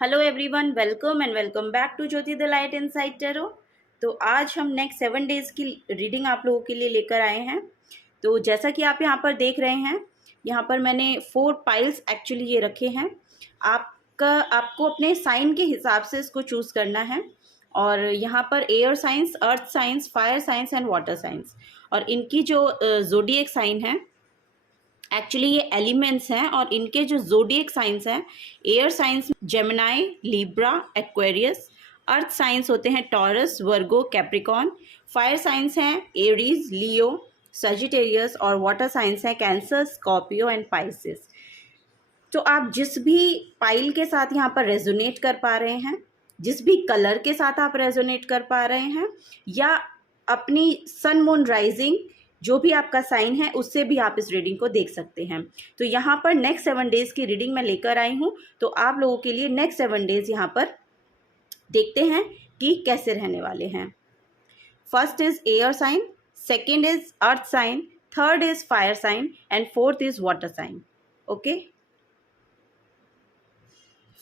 Hello everyone, welcome back to Jyoti the light inside tarot. तो आज हम नेक्स्ट 7 डेज़ की रीडिंग आप लोगों के लिए लेकर आए हैं। तो जैसा कि आप यहाँ पर देख रहे हैं, यहाँ पर मैंने 4 पाइल्स एक्चुअली ये रखे हैं। आपको अपने साइन के हिसाब से इसको चूज़ करना है। और यहाँ पर air science, earth science, fire science and water science, और इनकी जो ज़ोडिएक साइन है, एक्चुअली ये एलिमेंट्स हैं और इनके जो ज़ोडिएक साइंस हैं, air science Gemini, Libra, Aquarius, earth science होते हैं टॉरस, वर्गो, कैप्रिकॉन, फायर साइंस हैं एरीज, लियो, सजिटेरियस, और वाटर साइंस हैं कैंसर, स्कॉर्पियो एंड पाइसिस। तो आप जिस भी पाइल के साथ यहाँ पर रेजोनेट कर पा रहे हैं, जिस भी कलर के साथ आप रेजोनेट कर पा रहे हैं, या अपनी सन मून राइजिंग जो भी आपका साइन है उससे भी आप इस रीडिंग को देख सकते हैं। तो यहाँ पर नेक्स्ट 7 डेज़ की रीडिंग मैं लेकर आई हूँ। तो आप लोगों के लिए नेक्स्ट 7 डेज़ यहाँ पर देखते हैं कि कैसे रहने वाले हैं। First is air sign, second is earth sign, third is fire sign and fourth is water sign. Okay,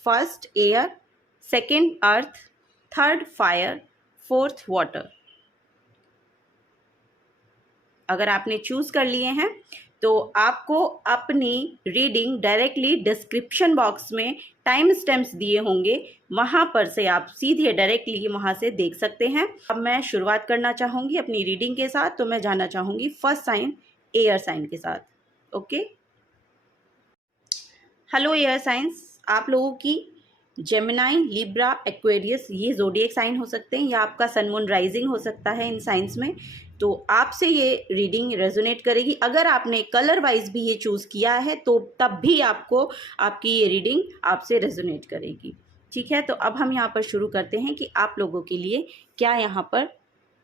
first air, second earth, third fire, fourth water. अगर आपने चूज़ कर लिए हैं तो आपको अपनी रीडिंग डायरेक्टली डिस्क्रिप्शन बॉक्स में time stamps दिए होंगे, वहाँ पर से आप सीधे डायरेक्टली वहाँ से देख सकते हैं। अब मैं शुरुआत करना चाहूँगी अपनी रीडिंग के साथ। तो मैं जाना चाहूँगी फर्स्ट साइन, एयर साइन के साथ। ओके, हेलो एयर साइंस, आप लोगों की जेमिनाई, लिब्रा, एक्वेरियस ये ज़ोडिएक साइन हो सकते हैं या आपका सन मून राइजिंग हो सकता है इन साइंस में। तो आपसे ये रीडिंग रेजोनेट करेगी। अगर आपने कलर वाइज भी ये चूज़ किया है तो तब भी आपको आपकी ये रीडिंग आपसे रेजोनेट करेगी। ठीक है, तो अब हम यहाँ पर शुरू करते हैं कि आप लोगों के लिए क्या यहाँ पर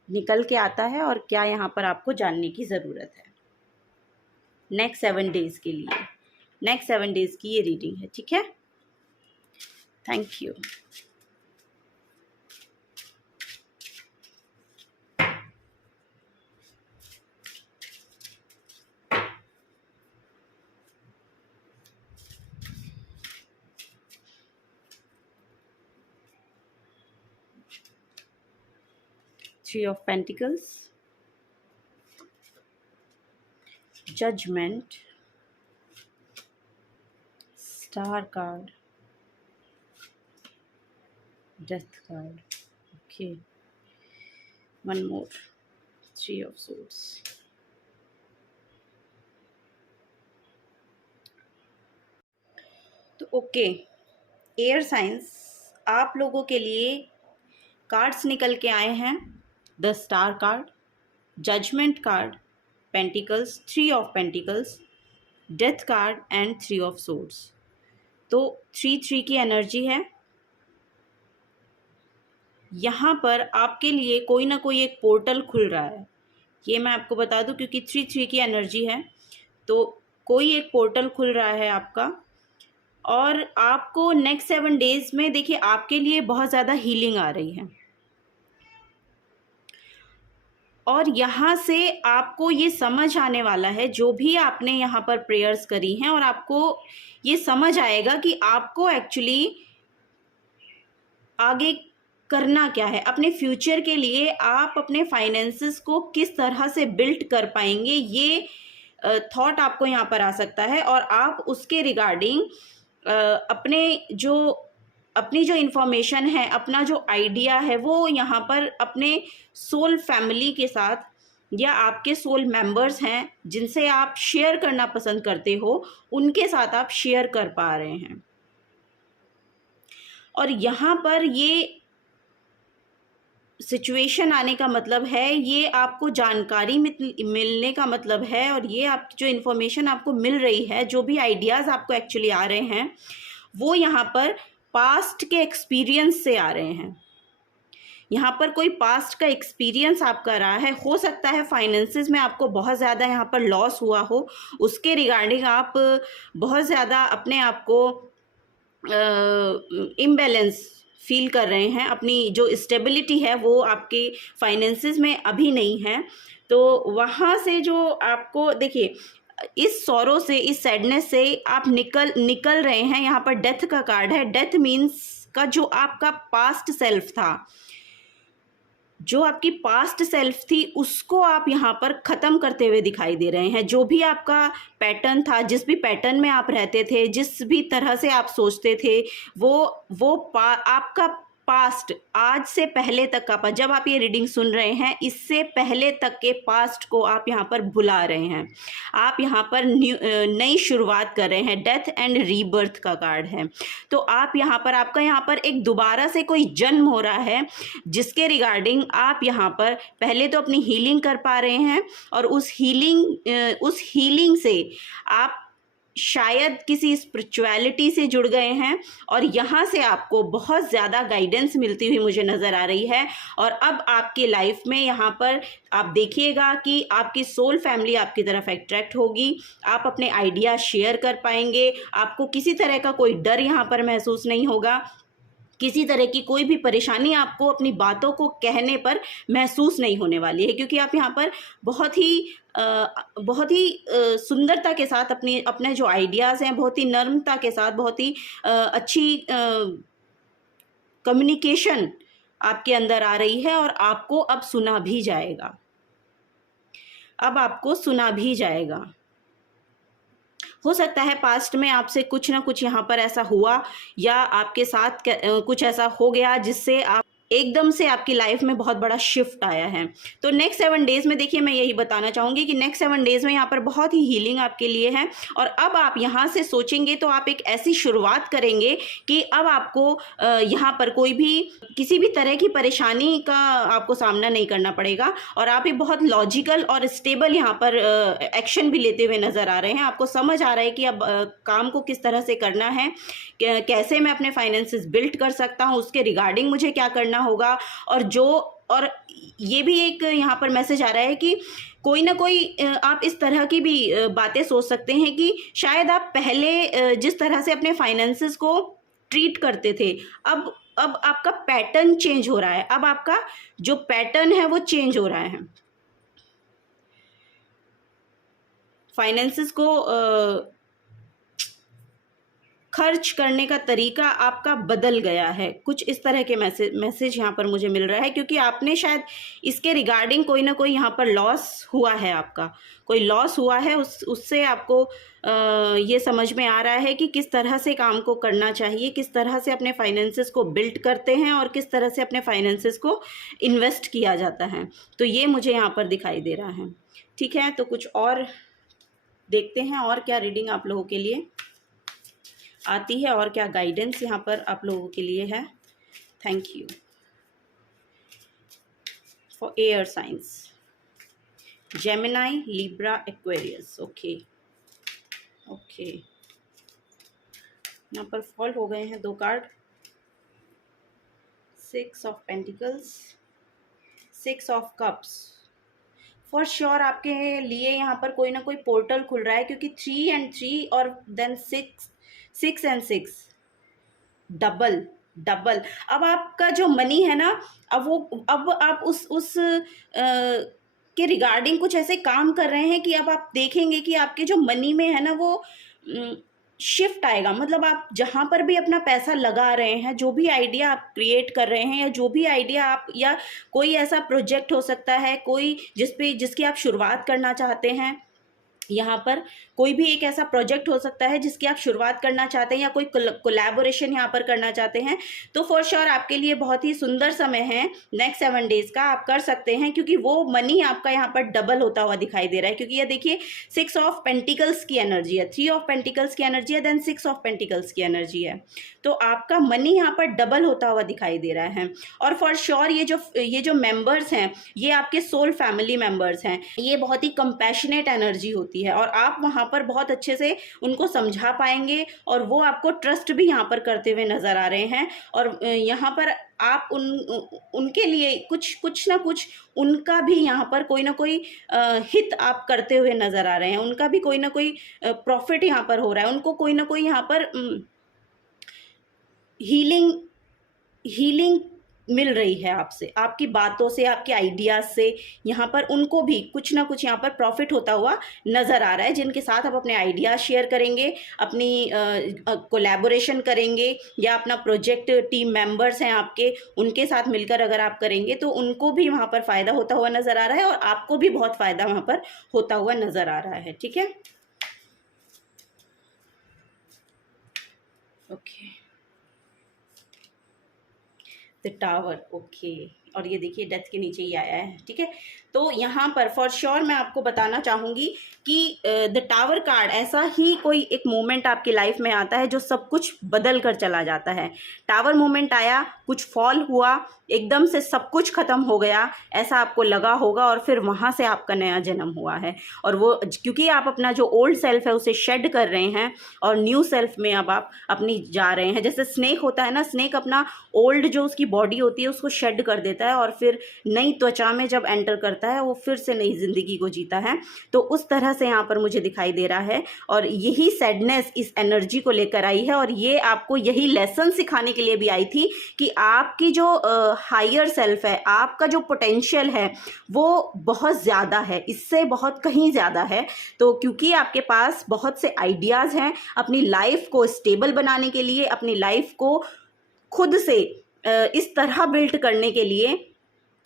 निकल के आता है और क्या यहाँ पर आपको जानने की ज़रूरत है नेक्स्ट 7 डेज़ के लिए। नेक्स्ट 7 डेज़ की ये रीडिंग है। ठीक है, thank you. Three of Pentacles, Judgment, Star card, Death card. Okay, one more, Three of Swords. तो ओके, एयर साइंस, आप लोगों के लिए कार्ड्स निकल के आए हैं। The star card, judgement card, pentacles, 3 of pentacles, death card and 3 of swords. तो 3-3 की एनर्जी है यहाँ पर। आपके लिए कोई ना कोई एक पोर्टल खुल रहा है, ये मैं आपको बता दूं, क्योंकि 3-3 की एनर्जी है। तो कोई एक पोर्टल खुल रहा है आपका, और आपको नेक्स्ट 7 डेज़ में देखिए आपके लिए बहुत ज़्यादा हीलिंग आ रही है। और यहाँ से आपको ये समझ आने वाला है, जो भी आपने यहाँ पर प्रेयर्स करी हैं, और आपको ये समझ आएगा कि आपको एक्चुअली आगे करना क्या है। अपने फ्यूचर के लिए आप अपने फाइनेंसेस को किस तरह से बिल्ड कर पाएंगे, ये थॉट आपको यहाँ पर आ सकता है। और आप उसके रिगार्डिंग अपनी जो इन्फॉर्मेशन है, अपना जो आइडिया है, वो यहाँ पर अपने सोल फैमिली के साथ या आपके सोल मेंबर्स हैं जिनसे आप शेयर करना पसंद करते हो, उनके साथ आप शेयर कर पा रहे हैं। और यहाँ पर ये सिचुएशन आने का मतलब है, ये आपको जानकारी मिलने का मतलब है, और ये आप जो इन्फॉर्मेशन आपको मिल रही है, जो भी आइडियाज़ आपको एक्चुअली आ रहे हैं, वो यहाँ पर पास्ट के एक्सपीरियंस से आ रहे हैं। यहाँ पर कोई पास्ट का एक्सपीरियंस आपका रहा है, हो सकता है फाइनेंसेस में आपको बहुत ज़्यादा यहाँ पर लॉस हुआ हो, उसके रिगार्डिंग आप बहुत ज़्यादा अपने आप को इम्बैलेंस फील कर रहे हैं। अपनी जो स्टेबिलिटी है वो आपके फाइनेंसेस में अभी नहीं है। तो वहाँ से जो आपको देखिए, इस सॉरो से, इस सैडनेस से आप निकल रहे हैं। यहाँ पर डेथ का कार्ड है। डेथ मीन्स का जो आपका पास्ट सेल्फ था, जो आपकी पास्ट सेल्फ थी, उसको आप यहाँ पर ख़त्म करते हुए दिखाई दे रहे हैं। जो भी आपका पैटर्न था, जिस भी पैटर्न में आप रहते थे, जिस भी तरह से आप सोचते थे, आपका पास्ट, आज से पहले तक का, जब आप ये रीडिंग सुन रहे हैं, इससे पहले तक के पास्ट को आप यहाँ पर भुला रहे हैं। आप यहाँ पर नई शुरुआत कर रहे हैं। डेथ एंड रीबर्थ का कार्ड है। तो आप यहाँ पर, आपका यहाँ पर एक दोबारा से कोई जन्म हो रहा है, जिसके रिगार्डिंग आप यहाँ पर पहले तो अपनी हीलिंग कर पा रहे हैं, और उस हीलिंग से आप शायद किसी स्पिरिचुअलिटी से जुड़ गए हैं, और यहाँ से आपको बहुत ज़्यादा गाइडेंस मिलती हुई मुझे नज़र आ रही है। और अब आपकी लाइफ में यहाँ पर आप देखिएगा कि आपकी सोल फैमिली आपकी तरफ अट्रैक्ट होगी। आप अपने आइडिया शेयर कर पाएंगे। आपको किसी तरह का कोई डर यहाँ पर महसूस नहीं होगा। किसी तरह की कोई भी परेशानी आपको अपनी बातों को कहने पर महसूस नहीं होने वाली है, क्योंकि आप यहाँ पर बहुत ही सुंदरता के साथ अपने जो आइडियाज़ हैं, बहुत ही नर्मता के साथ, बहुत ही अच्छी कम्युनिकेशन आपके अंदर आ रही है, और आपको अब सुना भी जाएगा। अब आपको सुना भी जाएगा। हो सकता है पास्ट में आपसे कुछ ना कुछ यहाँ पर ऐसा हुआ, या आपके साथ कुछ ऐसा हो गया जिससे आप एकदम से आपकी लाइफ में बहुत बड़ा शिफ्ट आया है। तो नेक्स्ट 7 डेज़ में देखिए, मैं यही बताना चाहूँगी कि नेक्स्ट 7 डेज़ में यहाँ पर बहुत ही हीलिंग आपके लिए है। और अब आप यहाँ से सोचेंगे तो आप एक ऐसी शुरुआत करेंगे कि अब आपको यहाँ पर किसी भी तरह की परेशानी का आपको सामना नहीं करना पड़ेगा, और आप एक बहुत लॉजिकल और स्टेबल यहाँ पर एक्शन भी लेते हुए नज़र आ रहे हैं। आपको समझ आ रहा है कि अब काम को किस तरह से करना है, कैसे मैं अपने फाइनेंसेस बिल्ड कर सकता हूँ, उसके रिगार्डिंग मुझे क्या करना होगा। और ये भी एक यहाँ पर मैसेज आ रहा है कि कोई ना कोई आप इस तरह की भी बातें सोच सकते हैं कि शायद आप पहले जिस तरह से अपने फाइनेंसेस को ट्रीट करते थे, अब आपका पैटर्न चेंज हो रहा है। अब आपका जो पैटर्न है वो चेंज हो रहा है। फाइनेंसेस को खर्च करने का तरीका आपका बदल गया है। कुछ इस तरह के मैसेज यहाँ पर मुझे मिल रहा है, क्योंकि आपने शायद इसके रिगार्डिंग कोई ना कोई यहाँ पर लॉस हुआ है, आपका कोई लॉस हुआ है। उससे आपको ये समझ में आ रहा है कि किस तरह से काम को करना चाहिए, किस तरह से अपने फाइनेंसेस को बिल्ड करते हैं, और किस तरह से अपने फाइनेंसेस को इन्वेस्ट किया जाता है। तो ये मुझे यहाँ पर दिखाई दे रहा है। ठीक है, तो कुछ और देखते हैं, और क्या रीडिंग आप लोगों के लिए आती है, और क्या गाइडेंस यहाँ पर आप लोगों के लिए है। Thank you for air science, Gemini, Libra, Aquarius. Okay, यहाँ पर फॉल हो गए हैं 2 card. 6 of pentacles, 6 of cups. For sure आपके लिए यहाँ पर कोई ना कोई पोर्टल खुल रहा है, क्योंकि 3 and 3 और देन 6 and 6 डबल। अब आपका जो मनी है ना, अब आप उस के रिगार्डिंग कुछ ऐसे काम कर रहे हैं कि अब आप देखेंगे कि आपके जो मनी में है ना, वो शिफ्ट आएगा। मतलब आप जहाँ पर भी अपना पैसा लगा रहे हैं, जो भी आइडिया आप क्रिएट कर रहे हैं, या जो भी आइडिया आप, या कोई ऐसा प्रोजेक्ट हो सकता है, कोई जिसकी आप शुरुआत करना चाहते हैं, यहाँ पर कोई भी एक ऐसा प्रोजेक्ट हो सकता है जिसकी आप शुरुआत करना चाहते हैं, या कोई कोलैबोरेशन यहाँ पर करना चाहते हैं, तो फॉर श्योर आपके लिए बहुत ही सुंदर समय है नेक्स्ट 7 डेज़ का। आप कर सकते हैं, क्योंकि वो मनी आपका यहाँ पर डबल होता हुआ दिखाई दे रहा है। क्योंकि ये देखिए 6 ऑफ पेंटिकल्स की एनर्जी है, 3 ऑफ पेंटिकल्स की एनर्जी है, देन 6 ऑफ पेंटिकल्स की एनर्जी है। तो आपका मनी यहाँ पर डबल होता हुआ दिखाई दे रहा है। और फॉर श्योर ये जो मेंबर्स हैं, ये आपके सोल फैमिली मेंबर्स हैं। ये बहुत ही कंपैशनेट एनर्जी होती है, और आप वहाँ पर बहुत अच्छे से उनको समझा पाएंगे, और वो आपको ट्रस्ट भी यहाँ पर करते हुए नज़र आ रहे हैं। और यहाँ पर आप उनके लिए कुछ ना कुछ, उनका भी यहाँ पर कोई ना कोई हित आप करते हुए नज़र आ रहे हैं। उनका भी कोई ना कोई प्रॉफिट यहाँ पर हो रहा है। उनको कोई ना कोई यहाँ पर हीलिंग मिल रही है आपसे, आपकी बातों से, आपके आइडियाज़ से। यहाँ पर उनको भी कुछ ना कुछ यहाँ पर प्रॉफिट होता हुआ नज़र आ रहा है, जिनके साथ आप अपने आइडियाज़ शेयर करेंगे, अपनी कोलैबोरेशन करेंगे, या अपना प्रोजेक्ट टीम मेंबर्स हैं आपके, उनके साथ मिलकर अगर आप करेंगे तो उनको भी वहाँ पर फ़ायदा होता हुआ नज़र आ रहा है, और आपको भी बहुत फ़ायदा वहाँ पर होता हुआ नज़र आ रहा है। ठीक है, ओके, द टावर, ओके, और ये देखिए डेथ के नीचे ही आया है। ठीक है, तो यहाँ पर फॉर श्योर मैं आपको बताना चाहूँगी कि द टावर कार्ड ऐसा ही कोई एक मोमेंट आपकी लाइफ में आता है जो सब कुछ बदल कर चला जाता है। टावर मोमेंट आया, कुछ फॉल हुआ, एकदम से सब कुछ ख़त्म हो गया, ऐसा आपको लगा होगा, और फिर वहाँ से आपका नया जन्म हुआ है। और वो क्योंकि आप अपना जो ओल्ड सेल्फ है उसे शेड कर रहे हैं और न्यू सेल्फ में अब आप अपनी जा रहे हैं। जैसे स्नेक होता है ना, स्नेक अपना ओल्ड जो उसकी बॉडी होती है उसको शेड कर देता है, और फिर नई त्वचा में जब एंटर करता है वो फिर से नई जिंदगी को जीता है। तो उस तरह से यहाँ पर मुझे दिखाई दे रहा है, और यही सैडनेस इस एनर्जी को लेकर आई है, और ये आपको यही लेसन सिखाने के लिए भी आई थी कि आपकी जो हायर सेल्फ है, आपका जो पोटेंशियल है वो बहुत ज़्यादा है, इससे बहुत कहीं ज़्यादा है। तो क्योंकि आपके पास बहुत से आइडियाज़ हैं अपनी लाइफ को स्टेबल बनाने के लिए, अपनी लाइफ को खुद से इस तरह बिल्ड करने के लिए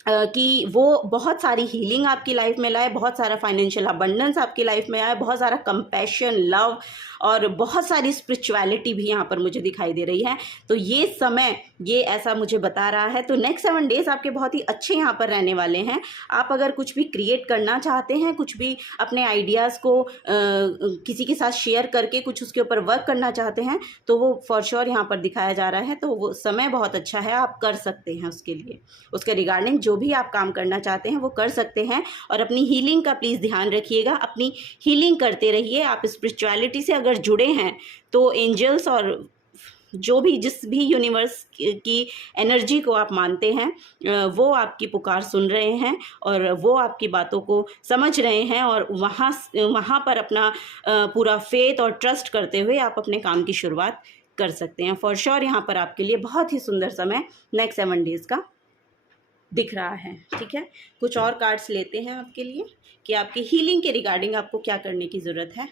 कि वो बहुत सारी हीलिंग आपकी लाइफ में लाए, बहुत सारा फाइनेंशियल अबंडेंस आपकी लाइफ में आए, बहुत सारा कंपैशन, लव, और बहुत सारी स्पिरिचुअलिटी भी यहाँ पर मुझे दिखाई दे रही है। तो ये समय ये ऐसा मुझे बता रहा है। तो नेक्स्ट 7 डेज़ आपके बहुत ही अच्छे यहाँ पर रहने वाले हैं। आप अगर कुछ भी क्रिएट करना चाहते हैं, कुछ भी अपने आइडियाज़ को किसी के साथ शेयर करके कुछ उसके ऊपर वर्क करना चाहते हैं, तो वो फॉर श्योर यहाँ पर दिखाया जा रहा है। तो वो समय बहुत अच्छा है, आप कर सकते हैं उसके लिए, उसके रिगार्डिंग जो भी आप काम करना चाहते हैं वो कर सकते हैं। और अपनी हीलिंग का प्लीज़ ध्यान रखिएगा, अपनी हीलिंग करते रहिए। आप स्पिरिचुअलिटी से अगर जुड़े हैं तो एंजल्स और जो भी जिस भी यूनिवर्स की एनर्जी को आप मानते हैं वो आपकी पुकार सुन रहे हैं, और वो आपकी बातों को समझ रहे हैं, और वहाँ पर अपना पूरा फेथ और ट्रस्ट करते हुए आप अपने काम की शुरुआत कर सकते हैं। फॉर श्योर यहाँ पर आपके लिए बहुत ही सुंदर समय नेक्स्ट 7 डेज़ का दिख रहा है। ठीक है, कुछ और कार्ड्स लेते हैं आपके लिए कि आपकी हीलिंग के रिगार्डिंग आपको क्या करने की ज़रूरत है।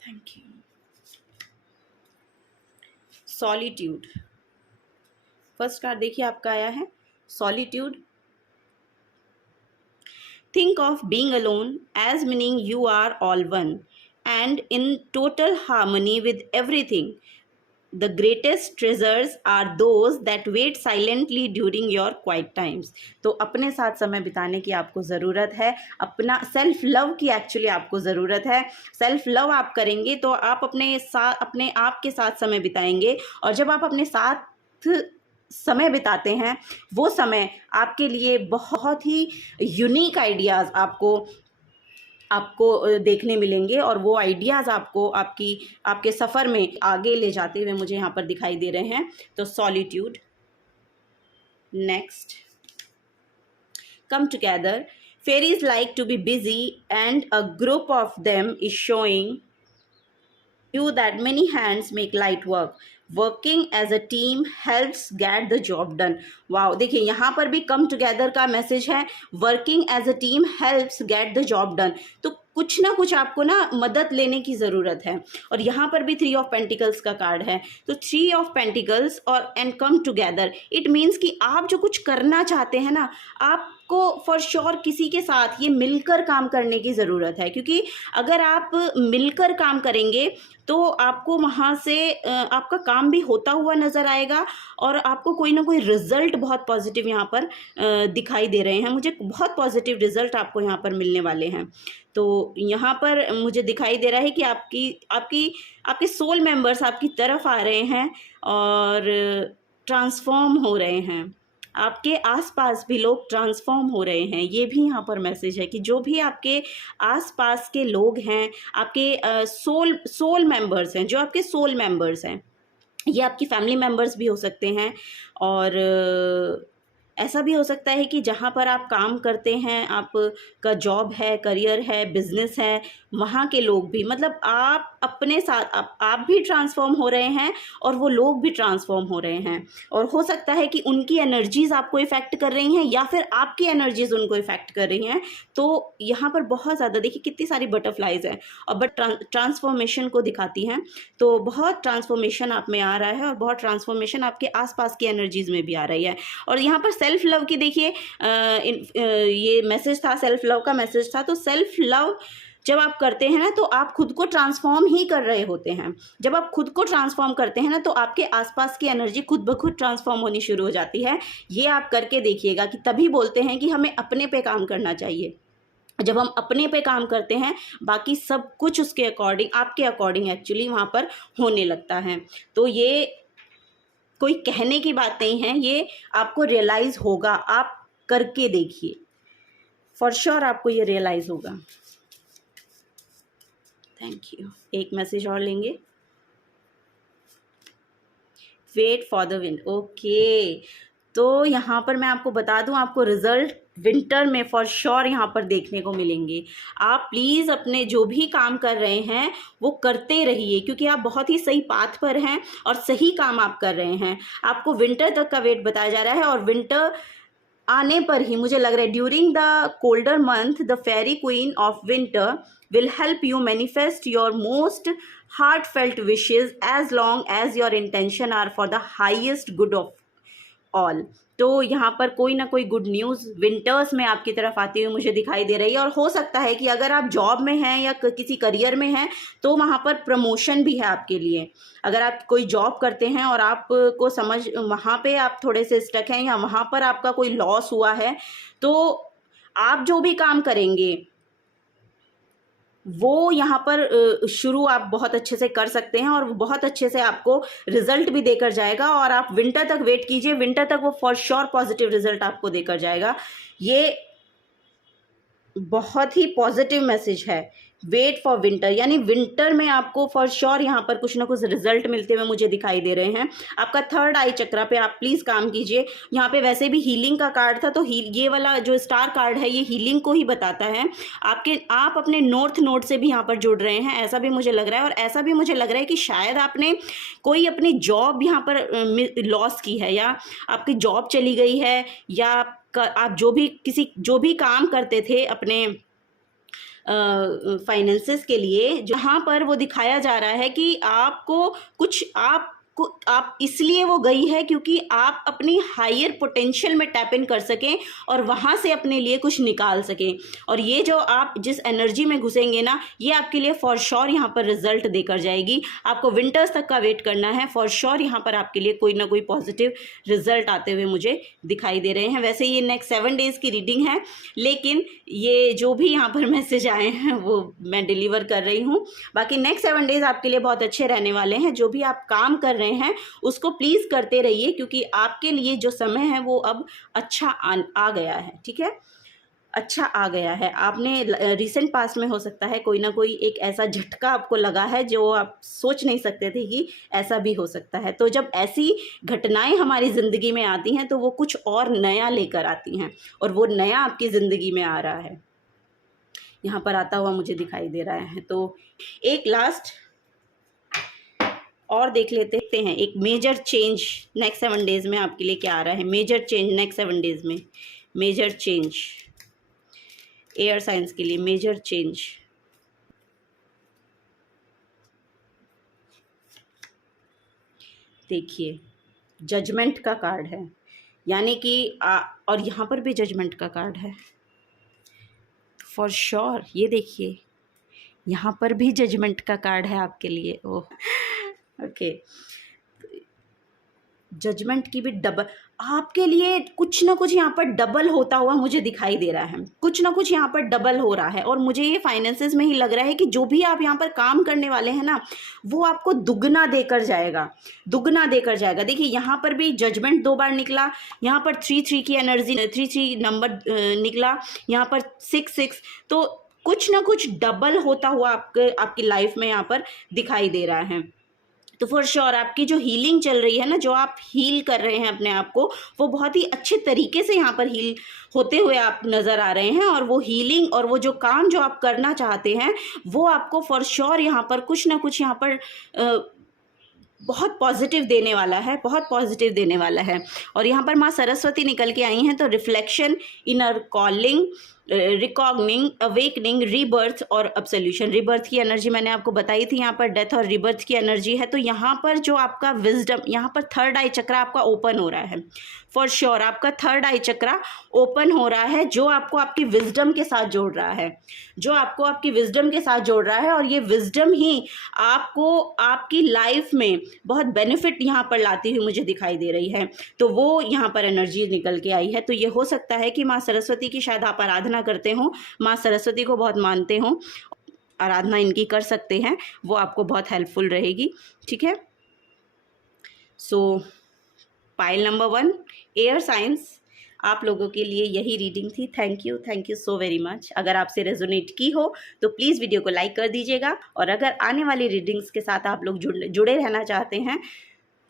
Thank you. Solitude, first card देखिए आपका आया है solitude. Think of being alone as meaning you are all one and in total harmony with everything. The greatest treasures are those that wait silently during your quiet times. तो अपने साथ समय बिताने की आपको ज़रूरत है, अपना सेल्फ लव की एक्चुअली आपको ज़रूरत है। सेल्फ लव आप करेंगे तो आप अपने आप के साथ समय बिताएंगे, और जब आप अपने साथ समय बिताते हैं वो समय आपके लिए बहुत ही यूनिक आइडियाज़ आपको देखने मिलेंगे, और वो आइडियाज़ आपको आपके सफ़र में आगे ले जाते हुए मुझे यहाँ पर दिखाई दे रहे हैं। तो solitude. Next, come together, fairies like to be busy and a group of them is showing you that many hands make light work. Working as a team helps get the job done. Wow, देखिए यहाँ पर भी come together का message है। Working as a team helps get the job done. तो कुछ ना कुछ आपको ना मदद लेने की ज़रूरत है। और यहाँ पर भी 3 ऑफ पेंटिकल्स का कार्ड है। तो 3 ऑफ पेंटिकल्स और and come together, it means कि आप जो कुछ करना चाहते हैं ना, आपको फॉर श्योर किसी के साथ ये मिलकर काम करने की ज़रूरत है। क्योंकि अगर आप मिलकर काम करेंगे तो आपको वहाँ से आपका काम भी होता हुआ नज़र आएगा, और आपको कोई ना कोई रिज़ल्ट बहुत पॉजिटिव यहाँ पर दिखाई दे रहे हैं। मुझे बहुत पॉजिटिव रिज़ल्ट आपको यहाँ पर मिलने वाले हैं। तो यहाँ पर मुझे दिखाई दे रहा है कि आपके सोल मेंबर्स आपकी तरफ आ रहे हैं और ट्रांसफॉर्म हो रहे हैं। आपके आसपास भी लोग ट्रांसफॉर्म हो रहे हैं। ये भी यहाँ पर मैसेज है कि जो भी आपके आसपास के लोग हैं, आपके सोल मेंबर्स हैं, जो आपके सोल मेंबर्स हैं, ये आपकी फैमिली मेंबर्स भी हो सकते हैं, और ऐसा भी हो सकता है कि जहाँ पर आप काम करते हैं, आपका जॉब है, करियर है, बिजनेस है, वहाँ के लोग भी, मतलब आप अपने साथ आप भी ट्रांसफॉर्म हो रहे हैं और वो लोग भी ट्रांसफॉर्म हो रहे हैं। और हो सकता है कि उनकी एनर्जीज़ आपको इफ़ेक्ट कर रही हैं या फिर आपकी एनर्जीज़ उनको इफ़ेक्ट कर रही हैं। तो यहाँ पर बहुत ज़्यादा देखिए कितनी सारी बटरफ्लाइज हैं और बट ट्रांसफॉर्मेशन को दिखाती हैं। तो बहुत ट्रांसफॉर्मेशन आप में आ रहा है और बहुत ट्रांसफॉर्मेशन आपके आसपास की एनर्जीज़ में भी आ रही है। और यहाँ पर सेल्फ लव की देखिए ये मैसेज था, सेल्फ लव का मैसेज था। तो सेल्फ लव जब आप करते हैं ना तो आप खुद को ट्रांसफॉर्म ही कर रहे होते हैं। जब आप खुद को ट्रांसफॉर्म करते हैं ना तो आपके आसपास की एनर्जी खुद ब खुद ट्रांसफॉर्म होनी शुरू हो जाती है। ये आप करके देखिएगा कि तभी बोलते हैं कि हमें अपने पे काम करना चाहिए। जब हम अपने पे काम करते हैं बाकी सब कुछ उसके अकॉर्डिंग, आपके अकॉर्डिंग एक्चुअली वहाँ पर होने लगता है। तो ये कोई कहने की बात नहीं है, ये आपको रियलाइज़ होगा, आप करके देखिए, फॉर श्योर आपको ये रियलाइज़ होगा। Thank you. एक मैसेज और लेंगे। Wait for the wind, okay. तो यहाँ पर मैं आपको बता दूँ, आपको रिजल्ट विंटर में फॉर श्योर यहाँ पर देखने को मिलेंगे। आप प्लीज़ अपने जो भी काम कर रहे हैं वो करते रहिए, क्योंकि आप बहुत ही सही पाथ पर हैं और सही काम आप कर रहे हैं। आपको विंटर तक का वेट बताया जा रहा है और विंटर आने पर ही मुझे लग रहा है during the colder month the fairy queen of winter will help you manifest your most heartfelt wishes as long as your intention are for the highest good of all। तो यहाँ पर कोई ना कोई गुड न्यूज़ विंटर्स में आपकी तरफ आती हुई मुझे दिखाई दे रही है। और हो सकता है कि अगर आप जॉब में हैं या किसी करियर में हैं तो वहाँ पर प्रमोशन भी है आपके लिए। अगर आप कोई जॉब करते हैं और आपको वहाँ पे आप थोड़े से स्टक हैं या वहाँ पर आपका कोई लॉस हुआ है, तो आप जो भी काम करेंगे वो यहाँ पर शुरू आप बहुत अच्छे से कर सकते हैं और वो बहुत अच्छे से आपको रिजल्ट भी देकर जाएगा। और आप विंटर तक वेट कीजिए, विंटर तक वो फॉर श्योर पॉजिटिव रिजल्ट आपको देकर जाएगा। ये बहुत ही पॉजिटिव मैसेज है। वेट फॉर विंटर, यानी विंटर में आपको फॉर श्योर यहाँ पर कुछ ना कुछ रिजल्ट मिलते हुए मुझे दिखाई दे रहे हैं। आपका थर्ड आई चक्रा पे आप प्लीज़ काम कीजिए। यहाँ पे वैसे भी हीलिंग का कार्ड था, तो ये वाला जो स्टार कार्ड है ये हीलिंग को ही बताता है। आप अपने नॉर्थ नोड से भी यहाँ पर जुड़ रहे हैं, ऐसा भी मुझे लग रहा है। और ऐसा भी मुझे लग रहा है कि शायद आपने कोई अपनी जॉब यहाँ पर लॉस की है, या आपकी जॉब चली गई है, या आप जो भी काम करते थे अपने फाइनेंसेस के लिए, जहाँ पर वो दिखाया जा रहा है कि आपको कुछ आप इसलिए वो गई है क्योंकि आप अपनी हायर पोटेंशियल में टैप इन कर सकें और वहाँ से अपने लिए कुछ निकाल सकें। और ये जो आप जिस एनर्जी में घुसेंगे ना, ये आपके लिए फॉर श्योर यहाँ पर रिजल्ट देकर जाएगी। आपको विंटर्स तक का वेट करना है, फॉर श्योर यहाँ पर आपके लिए कोई ना कोई पॉजिटिव रिजल्ट आते हुए मुझे दिखाई दे रहे हैं। वैसे ये नेक्स्ट 7 डेज़ की रीडिंग है, लेकिन ये जो भी यहाँ पर मैसेज आए हैं वो मैं डिलीवर कर रही हूँ। बाकी नेक्स्ट 7 डेज़ आपके लिए बहुत अच्छे रहने वाले हैं। जो भी आप काम कर रहे हैं उसको प्लीज़ करते रहिए, क्योंकि आपके लिए जो समय है वो अब अच्छा आ गया है। ठीक है, अच्छा आ गया है। आपने रिसेंट पास्ट में हो सकता है कोई ना कोई एक ऐसा झटका आपको लगा है जो आप सोच नहीं सकते थे कि ऐसा भी हो सकता है। तो जब ऐसी घटनाएं हमारी ज़िंदगी में आती हैं तो वो कुछ और नया लेकर आती हैं, और वो नया आपकी ज़िंदगी में आ रहा है, यहाँ पर आता हुआ मुझे दिखाई दे रहा है। तो एक लास्ट और देख लेते हैं, एक मेजर चेंज नेक्स्ट 7 डेज़ में आपके लिए क्या आ रहा है। मेजर चेंज नेक्स्ट 7 डेज़ में, मेजर चेंज एयर साइंस के लिए, मेजर चेंज। देखिए जजमेंट का कार्ड है, यानी कि और यहाँ पर भी जजमेंट का कार्ड है फॉर श्योर। ये देखिए यहाँ पर भी जजमेंट का कार्ड है आपके लिए। ओह ओके, जजमेंट की भी डबल आपके लिए, कुछ ना कुछ यहाँ पर डबल होता हुआ मुझे दिखाई दे रहा है। कुछ ना कुछ यहाँ पर डबल हो रहा है और मुझे ये फाइनेंसेस में ही लग रहा है कि जो भी आप यहाँ पर काम करने वाले हैं ना, वो आपको दुगना देकर जाएगा, दुगना देकर जाएगा। देखिए यहाँ पर भी जजमेंट 2 बार निकला, यहाँ पर 3 की एनर्जी, 3 नंबर निकला, यहाँ पर 6। तो कुछ ना कुछ डबल होता हुआ आपकी लाइफ में यहाँ पर दिखाई दे रहा है। तो फॉर श्योर आपकी जो हीलिंग चल रही है ना, जो आप हील कर रहे हैं अपने आप को, वो बहुत ही अच्छे तरीके से यहाँ पर हील होते हुए आप नज़र आ रहे हैं। और वो हीलिंग और वो जो काम जो आप करना चाहते हैं वो आपको फॉर श्योर यहाँ पर कुछ ना कुछ यहाँ पर बहुत पॉजिटिव देने वाला है, बहुत पॉजिटिव देने वाला है। और यहाँ पर माँ सरस्वती निकल के आई हैं, तो reflection, inner calling, recognizing, awakening, rebirth और अब्सोल्यूशन। रीबर्थ की एनर्जी मैंने आपको बताई थी, यहाँ पर डेथ और रीबर्थ की एनर्जी है। तो यहाँ पर जो आपका विजडम, यहाँ पर थर्ड आई चक्रा आपका ओपन हो रहा है फॉर श्योर, आपका थर्ड आई चक्रा ओपन हो रहा है, जो आपको आपकी विजडम के साथ जोड़ रहा है, जो आपको आपकी विजडम के साथ जोड़ रहा है। और ये विजडम ही आपको आपकी लाइफ में बहुत बेनिफिट यहाँ पर लाती हुई मुझे दिखाई दे रही है। तो वो यहाँ पर एनर्जी निकल के आई है। तो ये हो सकता है कि माँ सरस्वती की शायद आप आराधना करते हो, माँ सरस्वती को बहुत मानते हो, आराधना इनकी कर सकते हैं, वो आपको बहुत हेल्पफुल रहेगी। ठीक है, सो पाइल नंबर 1 एयर साइंस, आप लोगों के लिए यही रीडिंग थी। Thank you so very much. अगर आपसे रेजोनेट की हो तो प्लीज़ वीडियो को लाइक कर दीजिएगा। और अगर आने वाली रीडिंग्स के साथ आप लोग जुड़े रहना चाहते हैं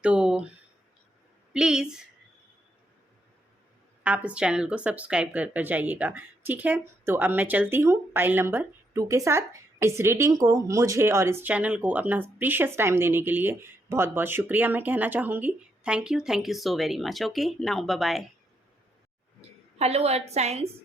तो प्लीज़ आप इस चैनल को सब्सक्राइब कर जाइएगा। ठीक है, तो अब मैं चलती हूँ पाइल नंबर 2 के साथ। इस रीडिंग को, मुझे और इस चैनल को अपना प्रीशियस टाइम देने के लिए बहुत बहुत शुक्रिया मैं कहना चाहूँगी। Thank you so very much. Okay, now bye bye. Hello earth signs,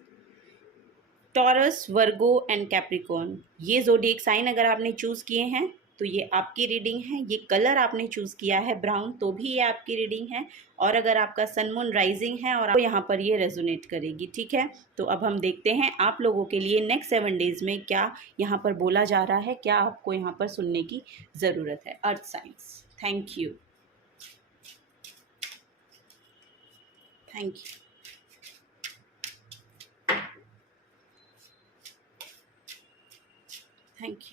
Taurus, Virgo and Capricorn, ये ज़ोडिएक साइन अगर आपने चूज़ किए हैं तो ये आपकी रीडिंग है। ये कलर आपने चूज़ किया है ब्राउन, तो भी ये आपकी रीडिंग है। और अगर आपका सन मून राइजिंग है और यहाँ पर ये रेजोनेट करेगी। ठीक है, तो अब हम देखते हैं आप लोगों के लिए नेक्स्ट 7 डेज़ में क्या यहाँ पर बोला जा रहा है, क्या आपको यहाँ पर सुनने की ज़रूरत है। Earth science, thank you. Thank you. Thank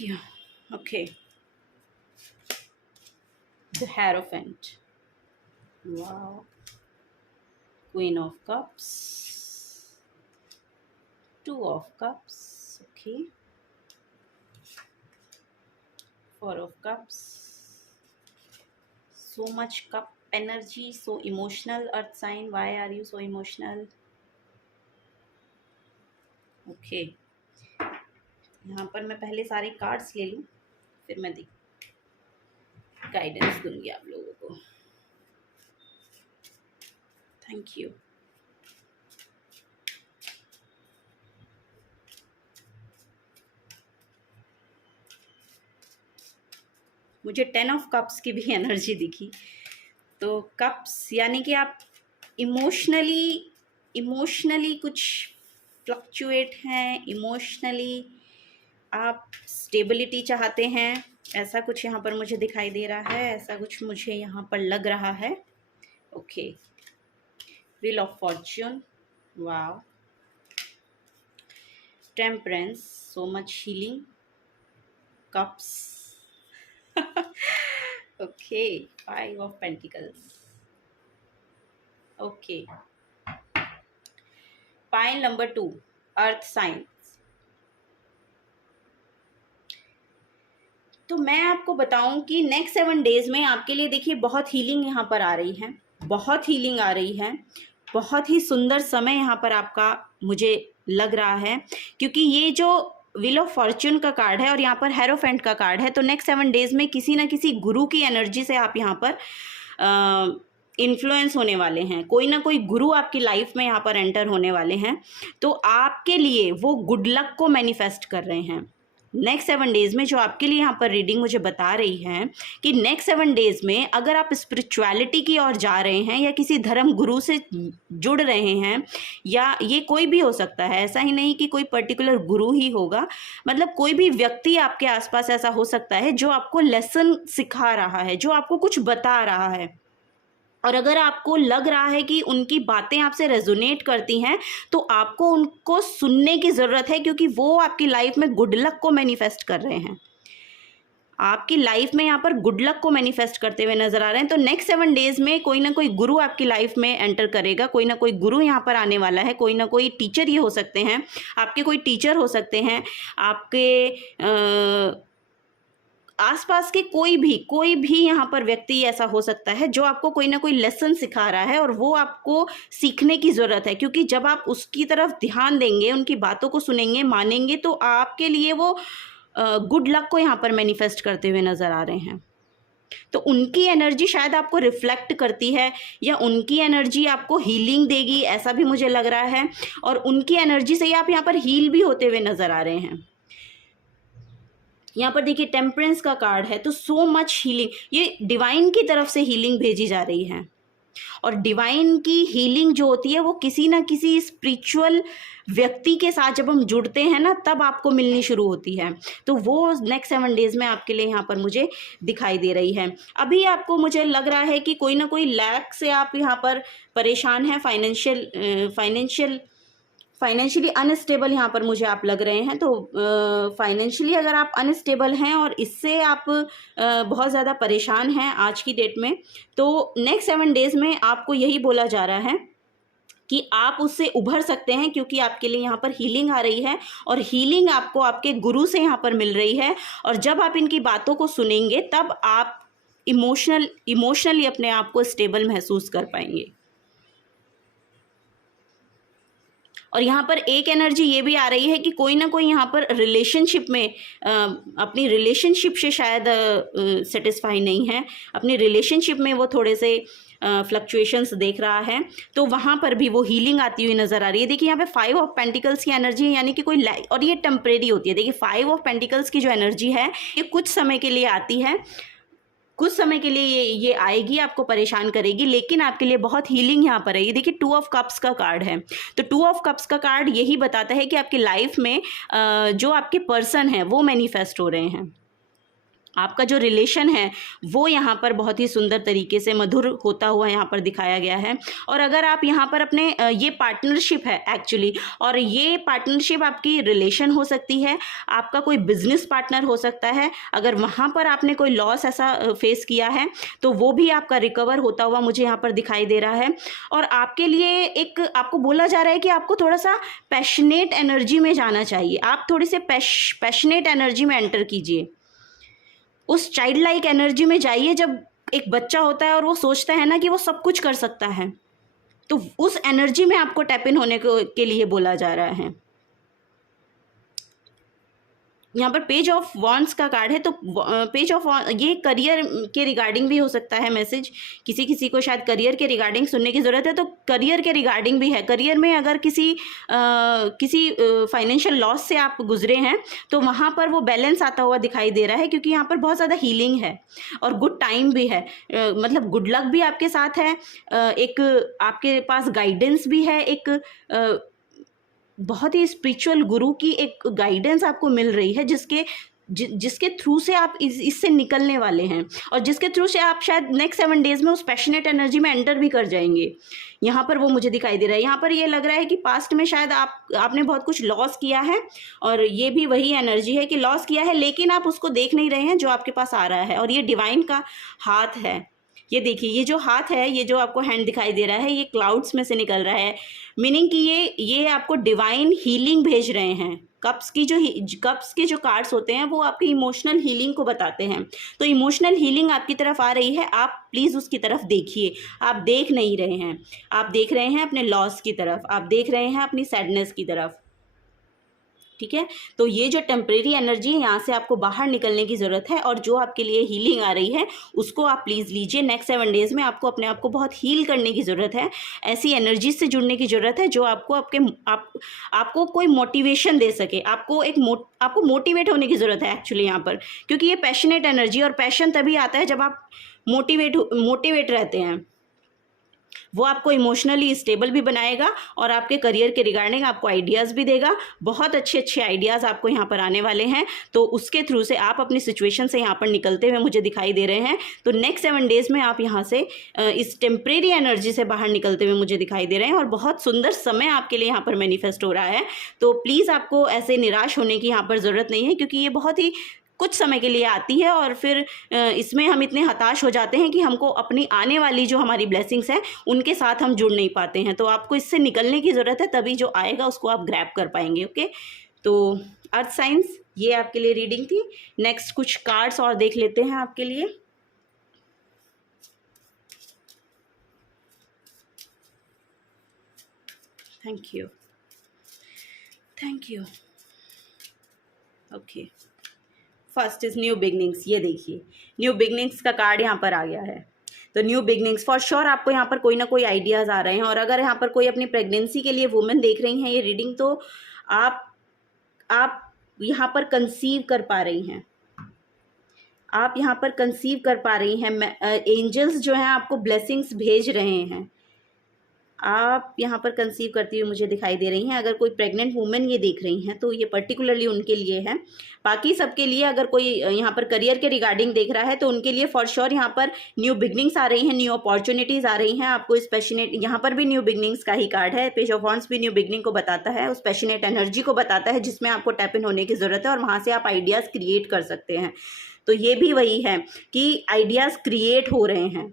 you. Okay. The Hierophant. Wow. Queen of Cups. 2 of Cups. Okay. 4 of Cups. So much cup energy, so emotional. Earth sign, why are you so emotional? Okay. यहाँ पर मैं पहले सारे cards ले लूँ, फिर मैं guidance दूंगी आप लोगों को। Thank you. मुझे 10 ऑफ कप्स की भी एनर्जी दिखी। तो कप्स यानी कि आप इमोशनली कुछ फ्लक्चुएट हैं, इमोशनली आप स्टेबिलिटी चाहते हैं, ऐसा कुछ यहाँ पर मुझे दिखाई दे रहा है, ऐसा कुछ मुझे यहाँ पर लग रहा है। Okay, wheel of Fortune, wow, temperance, so much healing, cups, okay, 5 of pentacles. Okay, pile number 2 earth science. तो मैं आपको बताऊं कि नेक्स्ट 7 डेज़ में आपके लिए देखिए बहुत हीलिंग यहाँ पर आ रही है, बहुत हीलिंग आ रही है, बहुत ही सुंदर समय यहाँ पर आपका मुझे लग रहा है। क्योंकि ये जो व्हील ऑफ फॉर्च्यून का कार्ड है और यहाँ पर हेरोफेंट का कार्ड है, तो नेक्स्ट 7 डेज़ में किसी ना किसी गुरु की एनर्जी से आप यहाँ पर इन्फ्लुएंस होने वाले हैं। कोई ना कोई गुरु आपकी लाइफ में यहाँ पर एंटर होने वाले हैं। तो आपके लिए वो गुड लक को मैनिफेस्ट कर रहे हैं। नेक्स्ट 7 डेज़ में जो आपके लिए यहाँ पर रीडिंग मुझे बता रही है कि नेक्स्ट 7 डेज़ में अगर आप स्पिरिचुअलिटी की ओर जा रहे हैं या किसी धर्म गुरु से जुड़ रहे हैं, या ये कोई भी हो सकता है, ऐसा ही नहीं कि कोई पर्टिकुलर गुरु ही होगा, मतलब कोई भी व्यक्ति आपके आसपास ऐसा हो सकता है जो आपको लेसन सिखा रहा है, जो आपको कुछ बता रहा है। और अगर आपको लग रहा है कि उनकी बातें आपसे रेजोनेट करती हैं तो आपको उनको सुनने की ज़रूरत है, क्योंकि वो आपकी लाइफ में गुड लक को मैनिफेस्ट कर रहे हैं। आपकी लाइफ में यहाँ पर गुड लक को मैनिफेस्ट करते हुए नजर आ रहे हैं। तो नेक्स्ट 7 डेज में कोई ना कोई गुरु आपकी लाइफ में एंटर करेगा, कोई ना कोई गुरु यहाँ पर आने वाला है, कोई ना कोई टीचर ये हो सकते हैं, आपके कोई टीचर हो सकते हैं, आपके आसपास के कोई भी यहाँ पर व्यक्ति ऐसा हो सकता है जो आपको कोई ना कोई लेसन सिखा रहा है और वो आपको सीखने की ज़रूरत है, क्योंकि जब आप उसकी तरफ ध्यान देंगे, उनकी बातों को सुनेंगे, मानेंगे, तो आपके लिए वो गुड लक को यहाँ पर मैनिफेस्ट करते हुए नज़र आ रहे हैं। तो उनकी एनर्जी शायद आपको रिफ्लेक्ट करती है या उनकी एनर्जी आपको हीलिंग देगी, ऐसा भी मुझे लग रहा है। और उनकी एनर्जी से ही आप यहाँ पर हील भी होते हुए नज़र आ रहे हैं। यहाँ पर देखिए टेम्परेंस का कार्ड है, तो सो मच हीलिंग, ये डिवाइन की तरफ से हीलिंग भेजी जा रही है। और डिवाइन की हीलिंग जो होती है वो किसी ना किसी स्पिरिचुअल व्यक्ति के साथ जब हम जुड़ते हैं ना, तब आपको मिलनी शुरू होती है। तो वो नेक्स्ट 7 डेज में आपके लिए यहाँ पर मुझे दिखाई दे रही है। अभी आपको मुझे लग रहा है कि कोई ना कोई लैक से आप यहाँ पर परेशान हैं, फाइनेंशियली अनस्टेबल यहाँ पर मुझे आप लग रहे हैं। तो फाइनेंशियली अगर आप अनस्टेबल हैं और इससे आप बहुत ज़्यादा परेशान हैं आज की डेट में, तो नेक्स्ट 7 डेज़ में आपको यही बोला जा रहा है कि आप उससे उभर सकते हैं, क्योंकि आपके लिए यहाँ पर हीलिंग आ रही है और हीलिंग आपको आपके गुरु से यहाँ पर मिल रही है। और जब आप इनकी बातों को सुनेंगे तब आप इमोशनली अपने आप को स्टेबल महसूस कर पाएंगे। और यहाँ पर एक एनर्जी ये भी आ रही है कि कोई ना कोई यहाँ पर रिलेशनशिप में अपनी रिलेशनशिप से शायद सेटिस्फाई नहीं है, अपनी रिलेशनशिप में वो थोड़े से फ्लक्चुएशंस देख रहा है, तो वहाँ पर भी वो हीलिंग आती हुई नज़र आ रही है। देखिए यहाँ पे 5 ऑफ पेंटिकल्स की एनर्जी है, यानी कि कोई और ये टेम्परेरी होती है। देखिए 5 ऑफ पेंटिकल्स की जो एनर्जी है ये कुछ समय के लिए आती है, कुछ समय के लिए ये आएगी, आपको परेशान करेगी, लेकिन आपके लिए बहुत हीलिंग यहाँ पर है। ये देखिए 2 ऑफ कप्स का कार्ड है। तो 2 ऑफ कप्स का कार्ड यही बताता है कि आपकी लाइफ में जो आपके पर्सन है वो मैनिफेस्ट हो रहे हैं। आपका जो रिलेशन है वो यहाँ पर बहुत ही सुंदर तरीके से मधुर होता हुआ यहाँ पर दिखाया गया है। और अगर आप यहाँ पर अपने ये पार्टनरशिप है एक्चुअली, और ये पार्टनरशिप आपकी रिलेशन हो सकती है, आपका कोई बिजनेस पार्टनर हो सकता है। अगर वहाँ पर आपने कोई लॉस ऐसा फेस किया है तो वो भी आपका रिकवर होता हुआ मुझे यहाँ पर दिखाई दे रहा है। और आपके लिए एक आपको बोला जा रहा है कि आपको थोड़ा सा पैशनेट एनर्जी में जाना चाहिए, आप थोड़ी से पैशनेट एनर्जी में एंटर कीजिए, उस चाइल्ड लाइक एनर्जी में जाइए। जब एक बच्चा होता है और वो सोचता है ना कि वो सब कुछ कर सकता है, तो उस एनर्जी में आपको टैप इन होने के लिए बोला जा रहा है। यहाँ पर पेज ऑफ वॉन्ड्स का कार्ड है। तो पेज ऑफ ये करियर के रिगार्डिंग भी हो सकता है मैसेज, किसी को शायद करियर के रिगार्डिंग सुनने की ज़रूरत है, तो करियर के रिगार्डिंग भी है। करियर में अगर किसी फाइनेंशियल लॉस से आप गुजरे हैं तो वहाँ पर वो बैलेंस आता हुआ दिखाई दे रहा है, क्योंकि यहाँ पर बहुत ज़्यादा हीलिंग है और गुड टाइम भी है, मतलब गुड लक भी आपके साथ है, एक आपके पास गाइडेंस भी है, एक बहुत ही स्पिरिचुअल गुरु की एक गाइडेंस आपको मिल रही है, जिसके थ्रू से आप इससे निकलने वाले हैं और जिसके थ्रू से आप शायद नेक्स्ट 7 डेज में उस पैशनेट एनर्जी में एंटर भी कर जाएंगे। यहाँ पर वो मुझे दिखाई दे रहा है। यहाँ पर ये लग रहा है कि पास्ट में शायद आपने बहुत कुछ लॉस किया है, और ये भी वही एनर्जी है कि लॉस किया है, लेकिन आप उसको देख नहीं रहे हैं जो आपके पास आ रहा है। और ये डिवाइन का हाथ है, ये देखिए, ये जो हाथ है, ये जो आपको हैंड दिखाई दे रहा है, ये क्लाउड्स में से निकल रहा है, मीनिंग कि ये आपको डिवाइन हीलिंग भेज रहे हैं। कप्स के जो कार्ड्स होते हैं वो आपकी इमोशनल हीलिंग को बताते हैं। तो इमोशनल हीलिंग आपकी तरफ आ रही है, आप प्लीज़ उसकी तरफ देखिए। आप देख नहीं रहे हैं, आप देख रहे हैं अपने लॉस की तरफ, आप देख रहे हैं अपनी सैडनेस की तरफ, ठीक है। तो ये जो टेम्परेरी एनर्जी है, यहाँ से आपको बाहर निकलने की ज़रूरत है, और जो आपके लिए हीलिंग आ रही है उसको आप प्लीज़ लीजिए। नेक्स्ट 7 डेज़ में आपको अपने आप को बहुत हील करने की ज़रूरत है, ऐसी एनर्जी से जुड़ने की ज़रूरत है जो आपको कोई मोटिवेशन दे सके, आपको मोटिवेट होने की ज़रूरत है एक्चुअली यहाँ पर, क्योंकि ये पैशनेट एनर्जी, और पैशन तभी आता है जब आप मोटिवेट रहते हैं। वो आपको इमोशनली स्टेबल भी बनाएगा और आपके करियर के रिगार्डिंग आपको आइडियाज़ भी देगा। बहुत अच्छे आइडियाज़ आपको यहाँ पर आने वाले हैं, तो उसके थ्रू से आप अपनी सिचुएशन से यहाँ पर निकलते हुए मुझे दिखाई दे रहे हैं। तो नेक्स्ट 7 डेज़ में आप यहाँ से इस टेम्परेरी एनर्जी से बाहर निकलते हुए मुझे दिखाई दे रहे हैं, और बहुत सुंदर समय आपके लिए यहाँ पर मैनिफेस्ट हो रहा है। तो प्लीज़ आपको ऐसे निराश होने की यहाँ पर ज़रूरत नहीं है, क्योंकि ये बहुत ही कुछ समय के लिए आती है और फिर इसमें हम इतने हताश हो जाते हैं कि हमको अपनी आने वाली जो हमारी ब्लेसिंग्स हैं उनके साथ हम जुड़ नहीं पाते हैं। तो आपको इससे निकलने की ज़रूरत है, तभी जो आएगा उसको आप ग्रैब कर पाएंगे। ओके, तो अर्थ साइंस, ये आपके लिए रीडिंग थी। नेक्स्ट कुछ कार्ड्स और देख लेते हैं आपके लिए। Thank you, thank you. Okay, first is new beginnings. ये देखिए, न्यू बिगनिंग्स का कार्ड यहाँ पर आ गया है। तो न्यू बिगनिंग्स, फॉर श्योर आपको यहाँ पर कोई ना कोई आइडियाज़ आ रहे हैं। और अगर यहाँ पर कोई अपनी प्रेगनेंसी के लिए वुमेन देख रही हैं ये रीडिंग, तो आप यहाँ पर कंसीव कर पा रही हैं, आप यहाँ पर कंसीव कर पा रही हैं। एंजल्स जो हैं आपको ब्लेसिंग्स भेज रहे हैं, आप यहाँ पर कंसीव करती हुई मुझे दिखाई दे रही हैं। अगर कोई प्रेग्नेंट वुमेन ये देख रही हैं तो ये पर्टिकुलरली उनके लिए है। बाकी सबके लिए, अगर कोई यहाँ पर करियर के रिगार्डिंग देख रहा है तो उनके लिए फॉर श्योर यहाँ पर न्यू बिगनिंग्स आ रही हैं, न्यू अपॉर्चुनिटीज़ आ रही हैं। आपको इस पैशनेट, यहाँ पर भी न्यू बिगनिंग्स का ही कार्ड है। पेज ऑफ वॉन्ड्स भी न्यू बिगनिंग को बताता है, उस पैशनेट एनर्जी को बताता है जिसमें आपको टैप इन होने की ज़रूरत है और वहाँ से आप आइडियाज़ क्रिएट कर सकते हैं। तो ये भी वही है कि आइडियाज़ क्रिएट हो रहे हैं।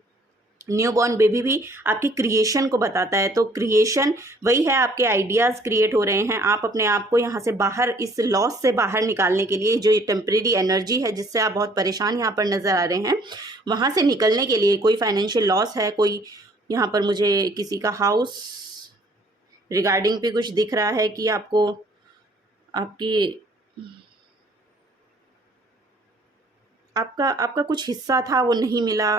न्यू बॉर्न बेबी भी आपकी क्रिएशन को बताता है। तो क्रिएशन वही है, आपके आइडियाज़ क्रिएट हो रहे हैं। आप अपने आप को यहाँ से बाहर, इस लॉस से बाहर निकालने के लिए, जो ये टेम्परेरी एनर्जी है जिससे आप बहुत परेशान यहाँ पर नज़र आ रहे हैं, वहाँ से निकलने के लिए, कोई फाइनेंशियल लॉस है, कोई यहाँ पर मुझे किसी का हाउस रिगार्डिंग पे कुछ दिख रहा है कि आपको आपका कुछ हिस्सा था वो नहीं मिला,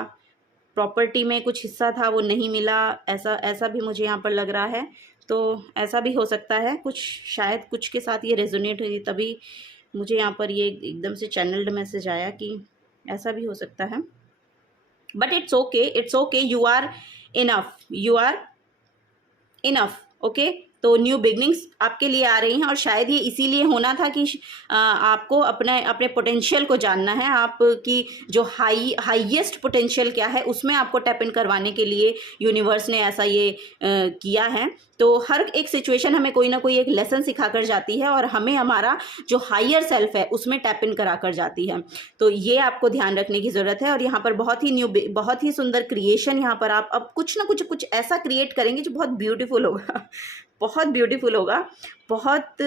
प्रॉपर्टी में कुछ हिस्सा था वो नहीं मिला, ऐसा भी मुझे यहाँ पर लग रहा है। तो ऐसा भी हो सकता है, कुछ शायद कुछ के साथ ये रेजोनेट हुई, तभी मुझे यहाँ पर ये एकदम से चैनल्ड मैसेज आया कि ऐसा भी हो सकता है। But it's okay, it's okay, you are enough, you are enough. Okay, तो न्यू बिगनिंग्स आपके लिए आ रही हैं और शायद ये इसीलिए होना था कि आपको अपने पोटेंशियल को जानना है। आपकी जो हाईएस्ट पोटेंशियल क्या है उसमें आपको टैप इन करवाने के लिए यूनिवर्स ने ऐसा ये किया है। तो हर एक सिचुएशन हमें कोई ना कोई एक लेसन सिखा कर जाती है और हमें हमारा जो हायर सेल्फ है उसमें टैप इन करा कर जाती है। तो ये आपको ध्यान रखने की ज़रूरत है। और यहाँ पर बहुत ही सुंदर क्रिएशन, यहाँ पर आप अब कुछ ना कुछ ऐसा क्रिएट करेंगे जो बहुत ब्यूटीफुल होगा, बहुत ब्यूटीफुल होगा, बहुत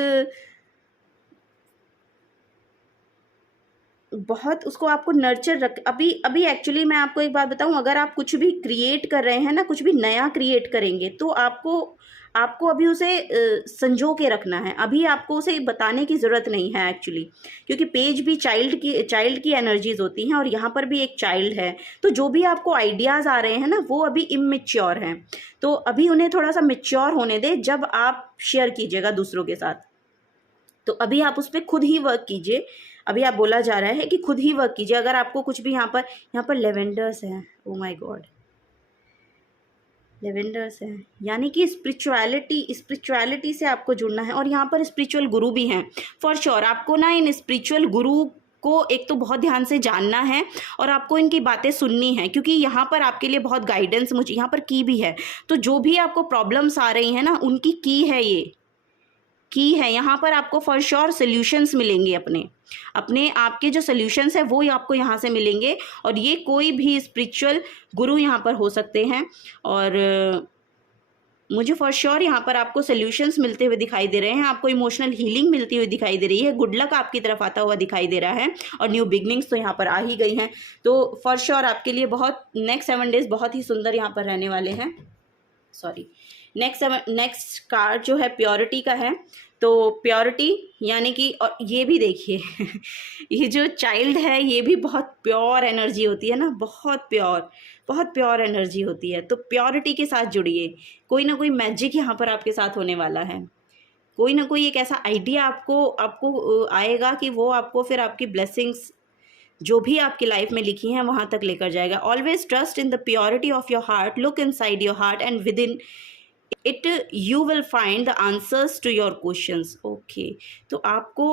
उसको आपको नर्चर रख। अभी एक्चुअली मैं आपको एक बात बताऊं, अगर आप कुछ भी क्रिएट कर रहे हैं ना, कुछ भी नया क्रिएट करेंगे, तो आपको अभी उसे संजो के रखना है। अभी आपको उसे बताने की ज़रूरत नहीं है एक्चुअली, क्योंकि पेज भी चाइल्ड की एनर्जीज होती हैं और यहाँ पर भी एक चाइल्ड है। तो जो भी आपको आइडियाज़ आ रहे हैं ना, वो अभी इमेच्योर हैं। तो अभी उन्हें थोड़ा सा मैच्योर होने दें, जब आप शेयर कीजिएगा दूसरों के साथ। तो अभी आप उस पर खुद ही वर्क कीजिए। अभी आप बोला जा रहा है कि खुद ही वर्क कीजिए। अगर आपको कुछ भी यहाँ पर लेवेंडर्स हैं, ओ माय गॉड, लेवेंडर्स हैं, यानी कि स्पिरिचुअलिटी से आपको जुड़ना है। और यहाँ पर स्पिरिचुअल गुरु भी हैं फॉर श्योर। आपको ना इन स्पिरिचुअल गुरु को एक तो बहुत ध्यान से जानना है और आपको इनकी बातें सुननी है, क्योंकि यहाँ पर आपके लिए बहुत गाइडेंस, मुझे यहाँ पर की भी है। तो जो भी आपको प्रॉब्लम्स आ रही हैं ना, उनकी की है, ये की है। यहाँ पर आपको फॉर श्योर सोल्यूशंस मिलेंगे, अपने आपके जो सोल्यूशंस है वो आपको यहाँ से मिलेंगे। और ये कोई भी स्पिरिचुअल गुरु यहाँ पर हो सकते हैं। और मुझे फॉर श्योर यहाँ पर आपको सोल्यूशंस मिलते हुए दिखाई दे रहे हैं, आपको इमोशनल हीलिंग मिलती हुई दिखाई दे रही है, गुड लक आपकी तरफ आता हुआ दिखाई दे रहा है। और न्यू बिगनिंग्स तो यहाँ पर आ ही गई हैं। तो फॉर श्योर आपके लिए बहुत नेक्स्ट 7 डेज बहुत ही सुंदर यहाँ पर रहने वाले हैं। सॉरी, नेक्स्ट कार्ड जो है प्योरिटी का है। तो प्योरिटी यानी कि, और ये भी देखिए ये जो चाइल्ड है ये भी बहुत प्योर एनर्जी होती है ना, बहुत प्योर एनर्जी होती है। तो प्योरिटी के साथ जुड़िए, कोई ना कोई मैजिक यहाँ पर आपके साथ होने वाला है। कोई ना कोई एक ऐसा आइडिया आपको आएगा कि वो आपको फिर आपकी ब्लेसिंग्स जो भी आपकी लाइफ में लिखी हैं वहाँ तक लेकर जाएगा। Always trust in the purity of your heart, look inside your heart and within it you will find the answers to your questions. Okay, तो आपको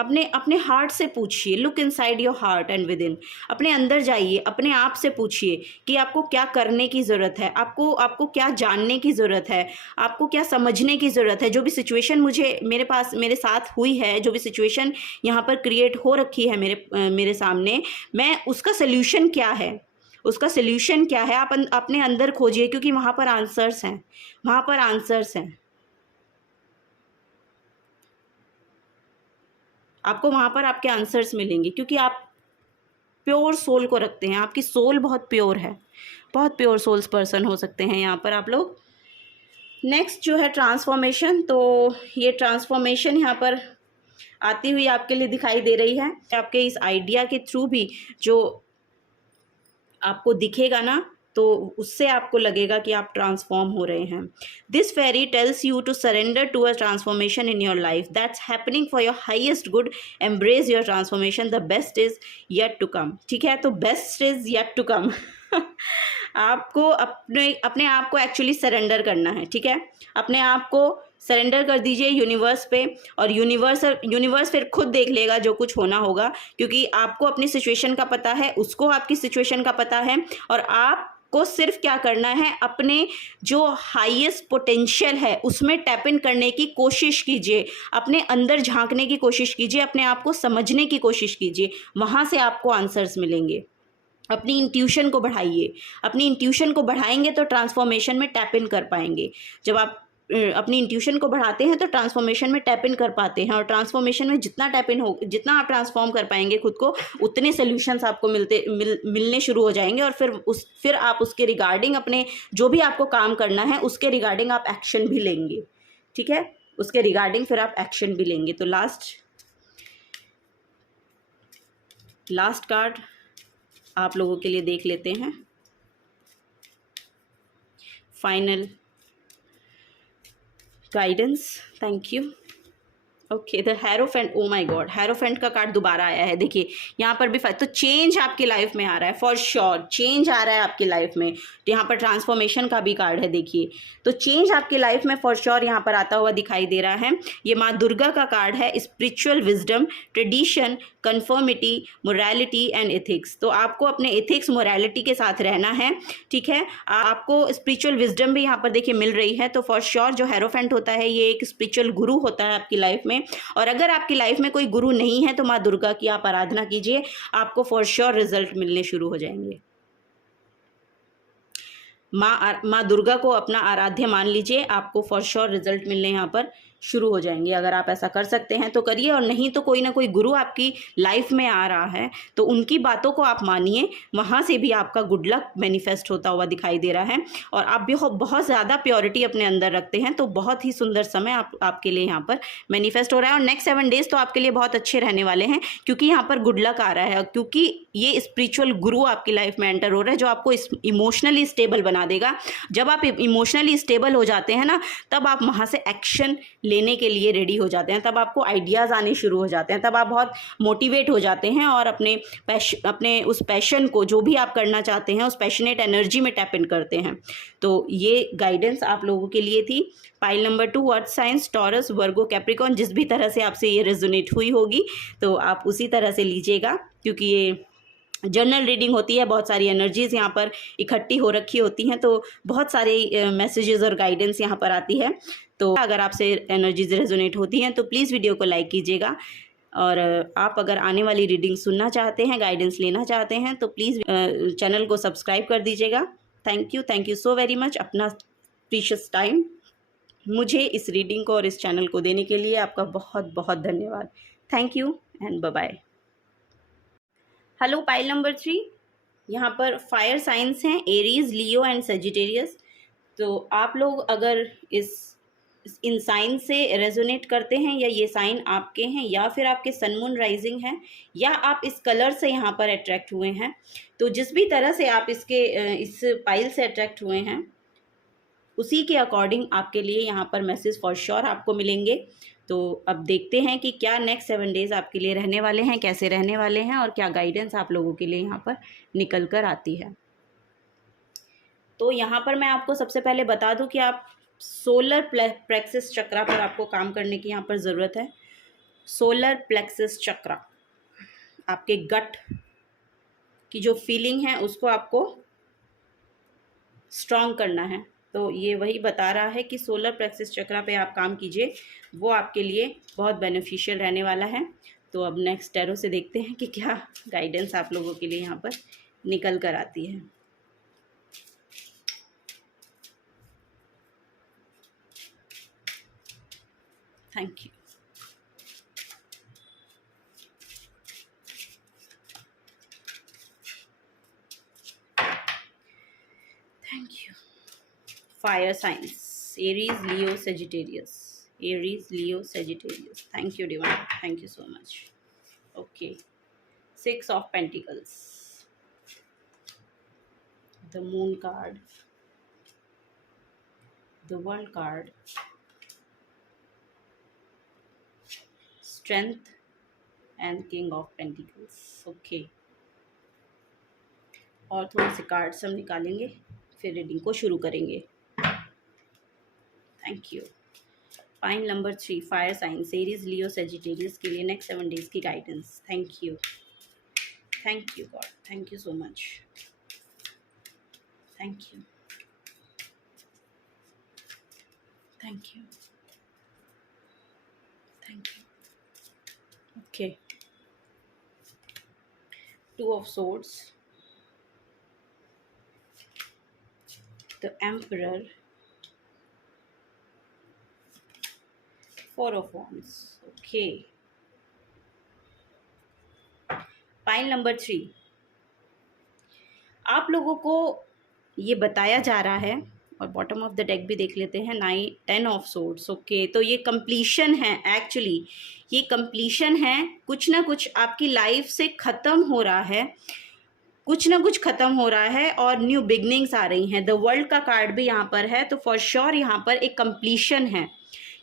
अपने अपने हार्ट से पूछिए, look inside your heart and within, अपने अंदर जाइए, अपने आप से पूछिए कि आपको क्या करने की ज़रूरत है, आपको क्या जानने की ज़रूरत है, आपको क्या समझने की ज़रूरत है। जो भी सिचुएशन मेरे साथ हुई है, जो भी सिचुएशन यहाँ पर क्रिएट हो रखी है मेरे सामने, मैं उसका सल्यूशन क्या है, उसका सल्यूशन क्या है, आप अपने अंदर खोजिए, क्योंकि वहाँ पर आंसर्स हैं, वहाँ पर आंसर्स हैं। आपको वहाँ पर आपके आंसर्स मिलेंगे, क्योंकि आप प्योर सोल को रखते हैं, आपकी सोल बहुत प्योर है, बहुत प्योर सोल्स पर्सन हो सकते हैं यहाँ पर आप लोग। नेक्स्ट जो है ट्रांसफॉर्मेशन, तो ये ट्रांसफॉर्मेशन यहाँ पर आती हुई आपके लिए दिखाई दे रही है। आपके इस आइडिया के थ्रू भी जो आपको दिखेगा ना, तो उससे आपको लगेगा कि आप ट्रांसफॉर्म हो रहे हैं। This fairy tells you to surrender to a transformation in your life that's happening for your highest good, embrace your transformation, the best is yet to come. ठीक है, तो best is yet to come. आपको अपने अपने आप को actually surrender करना है। ठीक है, अपने आप को सरेंडर कर दीजिए यूनिवर्स पे, और यूनिवर्स फिर खुद देख लेगा जो कुछ होना होगा, क्योंकि आपको अपनी सिचुएशन का पता है, उसको आपकी सिचुएशन का पता है, और आपको सिर्फ क्या करना है, अपने जो हाईएस्ट पोटेंशियल है उसमें टैप इन करने की कोशिश कीजिए, अपने अंदर झांकने की कोशिश कीजिए, अपने आप को समझने की कोशिश कीजिए, वहाँ से आपको आंसर्स मिलेंगे। अपनी इंट्यूशन को बढ़ाइए, अपनी इंट्यूशन को बढ़ाएंगे तो ट्रांसफॉर्मेशन में टैप इन कर पाएंगे। जब आप अपनी इंट्यूशन को बढ़ाते हैं तो ट्रांसफॉर्मेशन में टैप इन कर पाते हैं, और ट्रांसफॉर्मेशन में जितना टैप इन हो, जितना आप ट्रांसफॉर्म कर पाएंगे खुद को, उतने सोल्यूशंस आपको मिलने शुरू हो जाएंगे, और फिर आप उसके रिगार्डिंग अपने जो भी आपको काम करना है उसके रिगार्डिंग आप एक्शन भी लेंगे। ठीक है, उसके रिगार्डिंग फिर आप एक्शन भी लेंगे। तो लास्ट कार्ड आप लोगों के लिए देख लेते हैं, final guidance. Thank you. Okay, the hierophant, oh my God, hierophant का कार्ड दोबारा आया है। देखिए यहाँ पर भी तो चेंज आपकी लाइफ में आ रहा है, फॉर श्योर चेंज आ रहा है आपकी लाइफ में। तो यहाँ पर ट्रांसफॉर्मेशन का भी कार्ड है, देखिए, तो चेंज आपकी लाइफ में फॉर श्योर यहाँ पर आता हुआ दिखाई दे रहा है। ये माँ दुर्गा का कार्ड है, spiritual wisdom, tradition, conformity, morality and ethics. तो आपको अपने एथिक्स, मोरालिटी के साथ रहना है। ठीक है, आपको स्पिरिचुअल विजडम भी यहाँ पर देखिए मिल रही है। तो फॉर श्योर जो हेरोफेंट होता है ये एक स्पिरिचुअल गुरु होता है आपकी लाइफ में, और अगर आपकी लाइफ में कोई गुरु नहीं है तो माँ दुर्गा की आप आराधना कीजिए, आपको फॉर श्योर रिजल्ट मिलने शुरू हो जाएंगे। माँ दुर्गा को अपना आराध्य मान लीजिए, आपको फॉर श्योर रिजल्ट मिलने यहाँ पर शुरू हो जाएंगे। अगर आप ऐसा कर सकते हैं तो करिए, और नहीं तो कोई ना कोई गुरु आपकी लाइफ में आ रहा है तो उनकी बातों को आप मानिए, वहाँ से भी आपका गुड लक मैनिफेस्ट होता हुआ दिखाई दे रहा है। और आप भी बहुत ज़्यादा प्योरिटी अपने अंदर रखते हैं, तो बहुत ही सुंदर समय आपके लिए यहाँ पर मैनिफेस्ट हो रहा है। और नेक्स्ट 7 डेज तो आपके लिए बहुत अच्छे रहने वाले हैं, क्योंकि यहाँ पर गुड लक आ रहा है, क्योंकि ये स्पिरिचुअल गुरु आपकी लाइफ में एंटर हो रहा है, जो आपको इमोशनली स्टेबल बना देगा। जब आप इमोशनली स्टेबल हो जाते हैं ना, तब आप वहाँ से एक्शन लेने के लिए रेडी हो जाते हैं, तब आपको आइडियाज़ आने शुरू हो जाते हैं, तब आप बहुत मोटिवेट हो जाते हैं, और अपने उस पैशन को, जो भी आप करना चाहते हैं, उस पैशनेट एनर्जी में टैप इन करते हैं। तो ये गाइडेंस आप लोगों के लिए थी। Pile number 2, earth signs, Taurus, Virgo, Capricorn, जिस भी तरह से आपसे ये रेजोनेट हुई होगी तो आप उसी तरह से लीजिएगा, क्योंकि ये जर्नल रीडिंग होती है, बहुत सारी एनर्जीज़ यहाँ पर इकट्ठी हो रखी होती हैं, तो बहुत सारे मैसेजेस और गाइडेंस यहाँ पर आती है। तो अगर आपसे एनर्जीज रेजोनेट होती हैं तो प्लीज़ वीडियो को लाइक कीजिएगा, और आप अगर आने वाली रीडिंग सुनना चाहते हैं, गाइडेंस लेना चाहते हैं, तो प्लीज़ चैनल को सब्सक्राइब कर दीजिएगा। Thank you so very much, अपना प्रीशियस टाइम मुझे इस रीडिंग को और इस चैनल को देने के लिए आपका बहुत बहुत धन्यवाद। Thank you and bye bye. Hello, pile number 3, यहाँ पर फायर साइंस हैं, एरीज, लियो एंड सेजिटेरियस। तो आप लोग अगर इन साइन से रेजोनेट करते हैं, या ये साइन आपके हैं, या फिर आपके सन मून राइजिंग है, या आप इस कलर से यहाँ पर अट्रैक्ट हुए हैं, तो जिस भी तरह से आप इस पाइल से अट्रैक्ट हुए हैं, उसी के अकॉर्डिंग आपके लिए यहाँ पर मैसेज फॉर श्योर आपको मिलेंगे। तो अब देखते हैं कि क्या नेक्स्ट 7 डेज आपके लिए रहने वाले हैं, कैसे रहने वाले हैं, और क्या गाइडेंस आप लोगों के लिए यहाँ पर निकल कर आती है। तो यहाँ पर मैं आपको सबसे पहले बता दूँ कि आप सोलर प्लेक्सस चक्रा पर आपको काम करने की यहाँ पर ज़रूरत है। सोलर प्लेक्सस चक्रा, आपके गट की जो फीलिंग है उसको आपको स्ट्रॉन्ग करना है। तो ये वही बता रहा है कि सोलर प्लेक्सस चक्रा पे आप काम कीजिए, वो आपके लिए बहुत बेनिफिशियल रहने वाला है। तो अब नेक्स्ट टैरो से देखते हैं कि क्या गाइडेंस आप लोगों के लिए यहाँ पर निकल कर आती है। Thank you. Thank you. Fire science, Aries, Leo, Sagittarius. Aries, Leo, Sagittarius. Thank you divine, thank you so much. Okay, 6 of pentacles, the moon card, the world card, strength and king of pentacles. Okay, और थोड़े से cards हम निकालेंगे, फिर reading को शुरू करेंगे। Thank you. Pine number 3, fire science, Aries, Leo, Sagittarius के लिए नेक्स्ट 7 डेज की guidance. Thank you, thank you God, thank you so much, thank you, thank you, thank you. Okay, 2 of swords, the emperor, 4 of wands। Okay, pile number 3, आप लोगों को ये बताया जा रहा है, और बॉटम ऑफ द डेक भी देख लेते हैं, 10 ऑफ सोर्ड्स। ओके, तो ये कंप्लीशन है, एक्चुअली ये कंप्लीशन है। कुछ ना कुछ आपकी लाइफ से ख़त्म हो रहा है, कुछ ना कुछ ख़त्म हो रहा है और न्यू बिगनिंग्स आ रही हैं। द वर्ल्ड का कार्ड भी यहाँ पर है, तो फॉर श्योर यहाँ पर एक कंप्लीशन है,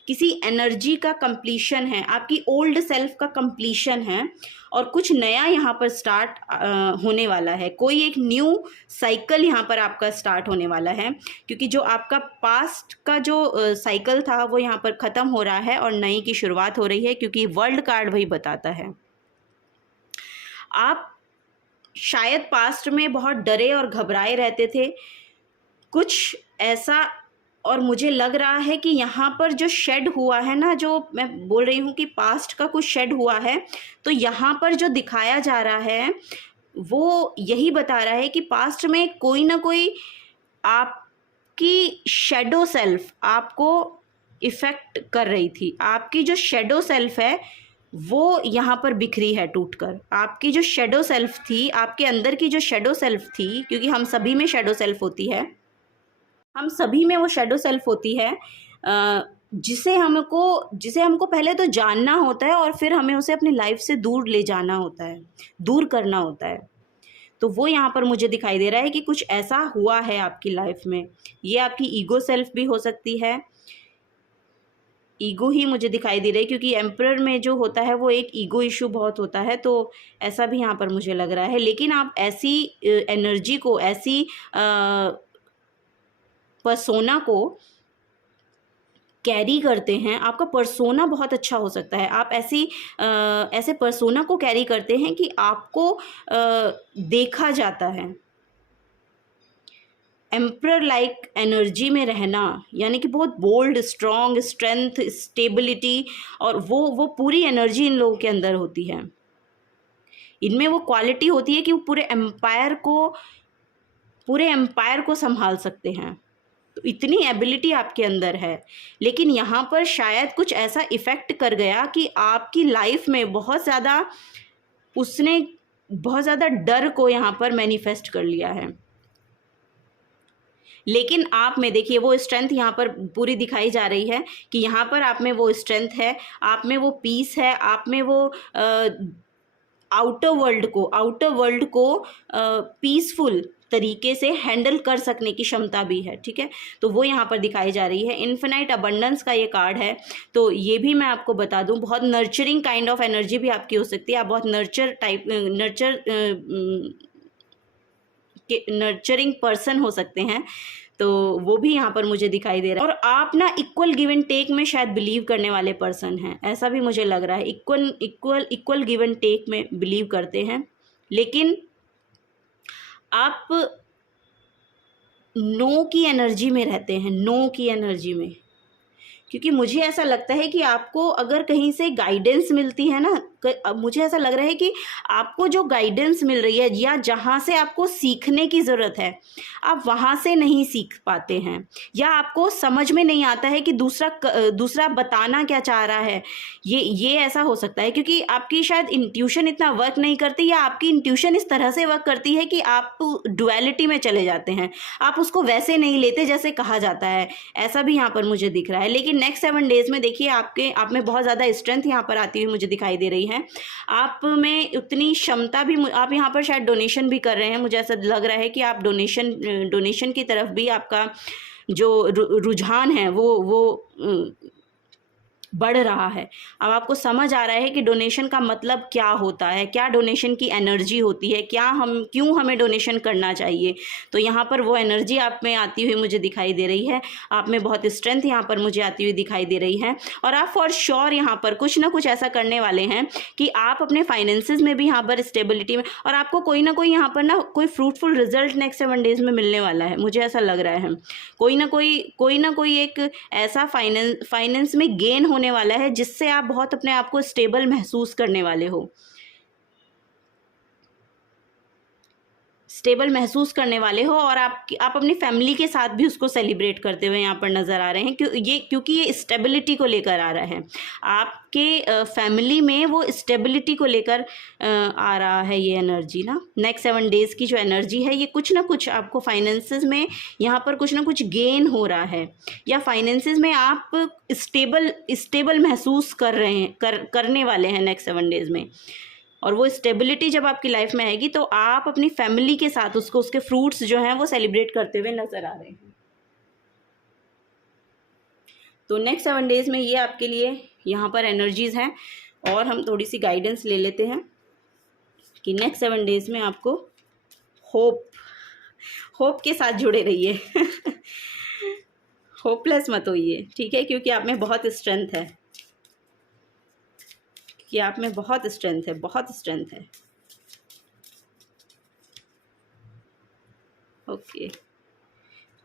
किसी एनर्जी का कंप्लीशन है, आपकी ओल्ड सेल्फ का कंप्लीशन है, और कुछ नया यहाँ पर स्टार्ट होने वाला है। कोई एक न्यू साइकिल यहाँ पर आपका स्टार्ट होने वाला है, क्योंकि जो आपका पास्ट का जो साइकिल था वो यहाँ पर ख़त्म हो रहा है और नई की शुरुआत हो रही है, क्योंकि वर्ल्ड कार्ड वही बताता है। आप शायद पास्ट में बहुत डरे और घबराए रहते थे, कुछ ऐसा, और मुझे लग रहा है कि यहाँ पर जो शेड हुआ है ना, जो मैं बोल रही हूँ कि पास्ट का कुछ शेड हुआ है, तो यहाँ पर जो दिखाया जा रहा है वो यही बता रहा है कि पास्ट में कोई ना कोई आपकी शेडो सेल्फ आपको इफ़ेक्ट कर रही थी। आपकी जो शेडो सेल्फ है वो यहाँ पर बिखरी है टूटकर। आपकी जो शेडो सेल्फ थी, आपके अंदर की जो शेडो सेल्फ थी, क्योंकि हम सभी में शेडो सेल्फ होती है, हम सभी में वो शेडो सेल्फ होती है, जिसे हमको पहले तो जानना होता है और फिर हमें उसे अपनी लाइफ से दूर ले जाना होता है, दूर करना होता है। तो वो यहाँ पर मुझे दिखाई दे रहा है कि कुछ ऐसा हुआ है आपकी लाइफ में। ये आपकी ईगो सेल्फ भी हो सकती है, ईगो ही मुझे दिखाई दे रही है, क्योंकि एम्परर में जो होता है वो एक ईगो इशू बहुत होता है, तो ऐसा भी यहाँ पर मुझे लग रहा है। लेकिन आप ऐसी एनर्जी को, ऐसी पर्सोना को कैरी करते हैं, आपका पर्सोना बहुत अच्छा हो सकता है। आप ऐसे पर्सोना को कैरी करते हैं कि आपको देखा जाता है। एम्परर लाइक एनर्जी में रहना, यानी कि बहुत बोल्ड, स्ट्रॉन्ग, स्ट्रेंथ, स्टेबिलिटी, और वो पूरी एनर्जी इन लोगों के अंदर होती है। इनमें वो क्वालिटी होती है कि वो पूरे एम्पायर को संभाल सकते हैं। तो इतनी एबिलिटी आपके अंदर है। लेकिन यहाँ पर शायद कुछ ऐसा इफ़ेक्ट कर गया कि आपकी लाइफ में उसने बहुत ज़्यादा डर को यहाँ पर मैनिफेस्ट कर लिया है। लेकिन आप में देखिए वो स्ट्रेंथ यहाँ पर पूरी दिखाई जा रही है कि यहाँ पर आप में वो स्ट्रेंथ है, आप में वो पीस है, आप में वो आउटर वर्ल्ड को पीसफुल तरीके से हैंडल कर सकने की क्षमता भी है। ठीक है, तो वो यहाँ पर दिखाई जा रही है। इन्फिनाइट अबंडेंस का ये कार्ड है, तो ये भी मैं आपको बता दूँ, बहुत नर्चरिंग काइंड ऑफ एनर्जी भी आपकी हो सकती है। आप बहुत नर्चरिंग पर्सन हो सकते हैं। तो वो भी यहाँ पर मुझे दिखाई दे रहा है। और आप ना इक्वल गिव एंड टेक में शायद बिलीव करने वाले पर्सन हैं, ऐसा भी मुझे लग रहा है। इक्वल गिव एंड टेक में बिलीव करते हैं, लेकिन आप नो की एनर्जी में रहते हैं, नो की एनर्जी में। क्योंकि मुझे ऐसा लगता है कि आपको अगर कहीं से गाइडेंस मिलती है ना, मुझे ऐसा लग रहा है कि आपको जो गाइडेंस मिल रही है या जहाँ से आपको सीखने की ज़रूरत है, आप वहाँ से नहीं सीख पाते हैं, या आपको समझ में नहीं आता है कि दूसरा बताना क्या चाह रहा है। ये ऐसा हो सकता है क्योंकि आपकी शायद इंट्यूशन इतना वर्क नहीं करती, या आपकी इंट्यूशन इस तरह से वर्क करती है कि आप डुअलिटी में चले जाते हैं, आप उसको वैसे नहीं लेते जैसे कहा जाता है। ऐसा भी यहाँ पर मुझे दिख रहा है। लेकिन नेक्स्ट 7 डेज में देखिए आप में बहुत ज़्यादा स्ट्रेंथ यहाँ पर आती हुई मुझे दिखाई दे रही है। आप में उतनी क्षमता भी, आप यहाँ पर शायद डोनेशन भी कर रहे हैं, मुझे ऐसा लग रहा है कि आप डोनेशन की तरफ भी आपका जो रुझान है वो बढ़ रहा है। अब आपको समझ आ रहा है कि डोनेशन का मतलब क्या होता है, क्या डोनेशन की एनर्जी होती है, क्यों हमें डोनेशन करना चाहिए। तो यहाँ पर वो एनर्जी आप में आती हुई मुझे दिखाई दे रही है, आप में बहुत स्ट्रेंथ यहाँ पर मुझे आती हुई दिखाई दे रही है। और आप फॉर श्योर यहाँ पर कुछ ना कुछ ऐसा करने वाले हैं कि आप अपने फाइनेंसिस में भी यहाँ पर स्टेबिलिटी में, और आपको कोई ना कोई यहाँ पर ना कोई फ्रूटफुल रिजल्ट नेक्स्ट 7 डेज में मिलने वाला है, मुझे ऐसा लग रहा है। कोई ना कोई एक ऐसा फाइनेंस में गेन होने वाला है जिससे आप बहुत अपने आप को स्टेबल महसूस करने वाले हो, और आप अपनी फैमिली के साथ भी उसको सेलिब्रेट करते हुए यहाँ पर नज़र आ रहे हैं। क्योंकि ये स्टेबिलिटी को लेकर आ रहा है, आपके फैमिली में वो स्टेबिलिटी को लेकर आ रहा है ये एनर्जी ना। नेक्स्ट 7 डेज़ की जो एनर्जी है, ये कुछ ना कुछ आपको फाइनेंसेस में यहाँ पर कुछ ना कुछ गेन हो रहा है, या फाइनेंसेस में आप स्टेबल महसूस करने वाले हैं नेक्स्ट 7 डेज़ में। और वो स्टेबिलिटी जब आपकी लाइफ में आएगी तो आप अपनी फैमिली के साथ उसके फ्रूट्स जो हैं वो सेलिब्रेट करते हुए नज़र आ रहे हैं। तो नेक्स्ट 7 डेज़ में ये आपके लिए यहाँ पर एनर्जीज़ हैं। और हम थोड़ी सी गाइडेंस ले लेते हैं कि नेक्स्ट 7 डेज़ में आपको होप के साथ जुड़े रहिए होपलेस मत होइए, ठीक है, क्योंकि आप में बहुत स्ट्रेंथ है, बहुत स्ट्रेंथ है। ओके,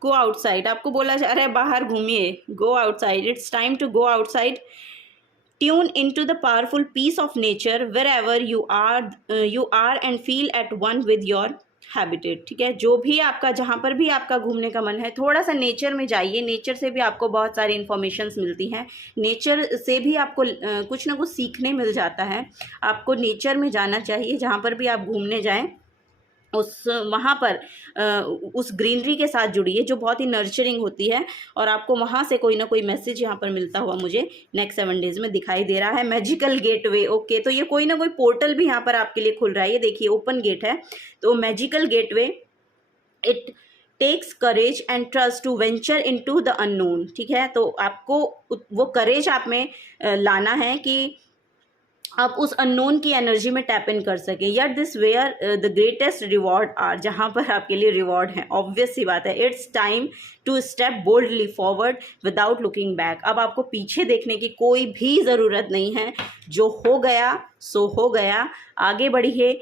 गो आउटसाइड, आपको बोला जा रहा है बाहर घूमिए, go outside, it's time to go outside, tune into the powerful peace of nature wherever you are and feel at one with your habitat, ठीक है। जो भी आपका, जहाँ पर भी आपका घूमने का मन है, थोड़ा सा नेचर में जाइए। नेचर से भी आपको बहुत सारी इन्फॉर्मेशंस मिलती हैं, नेचर से भी आपको कुछ ना कुछ सीखने मिल जाता है। आपको नेचर में जाना चाहिए, जहाँ पर भी आप घूमने जाएं वहाँ पर उस ग्रीनरी के साथ जुड़िए जो बहुत ही नर्चरिंग होती है, और आपको वहाँ से कोई ना कोई मैसेज यहाँ पर मिलता हुआ मुझे नेक्स्ट 7 डेज़ में दिखाई दे रहा है। मैजिकल गेटवे, ओके, तो ये कोई ना कोई पोर्टल भी यहाँ पर आपके लिए खुल रहा है। ये देखिए ओपन गेट है, तो magical gateway, it takes courage and trust to venture into the unknown, ठीक है। तो आपको वो करेज आप में लाना है कि आप उस अननोन की एनर्जी में टैप इन कर सकें। Yet this where the greatest reward are, जहाँ पर आपके लिए रिवॉर्ड है, ऑब्वियस सी बात है। It's time to step boldly forward without looking back. अब आपको पीछे देखने की कोई भी ज़रूरत नहीं है, जो हो गया सो हो गया, आगे बढ़िए,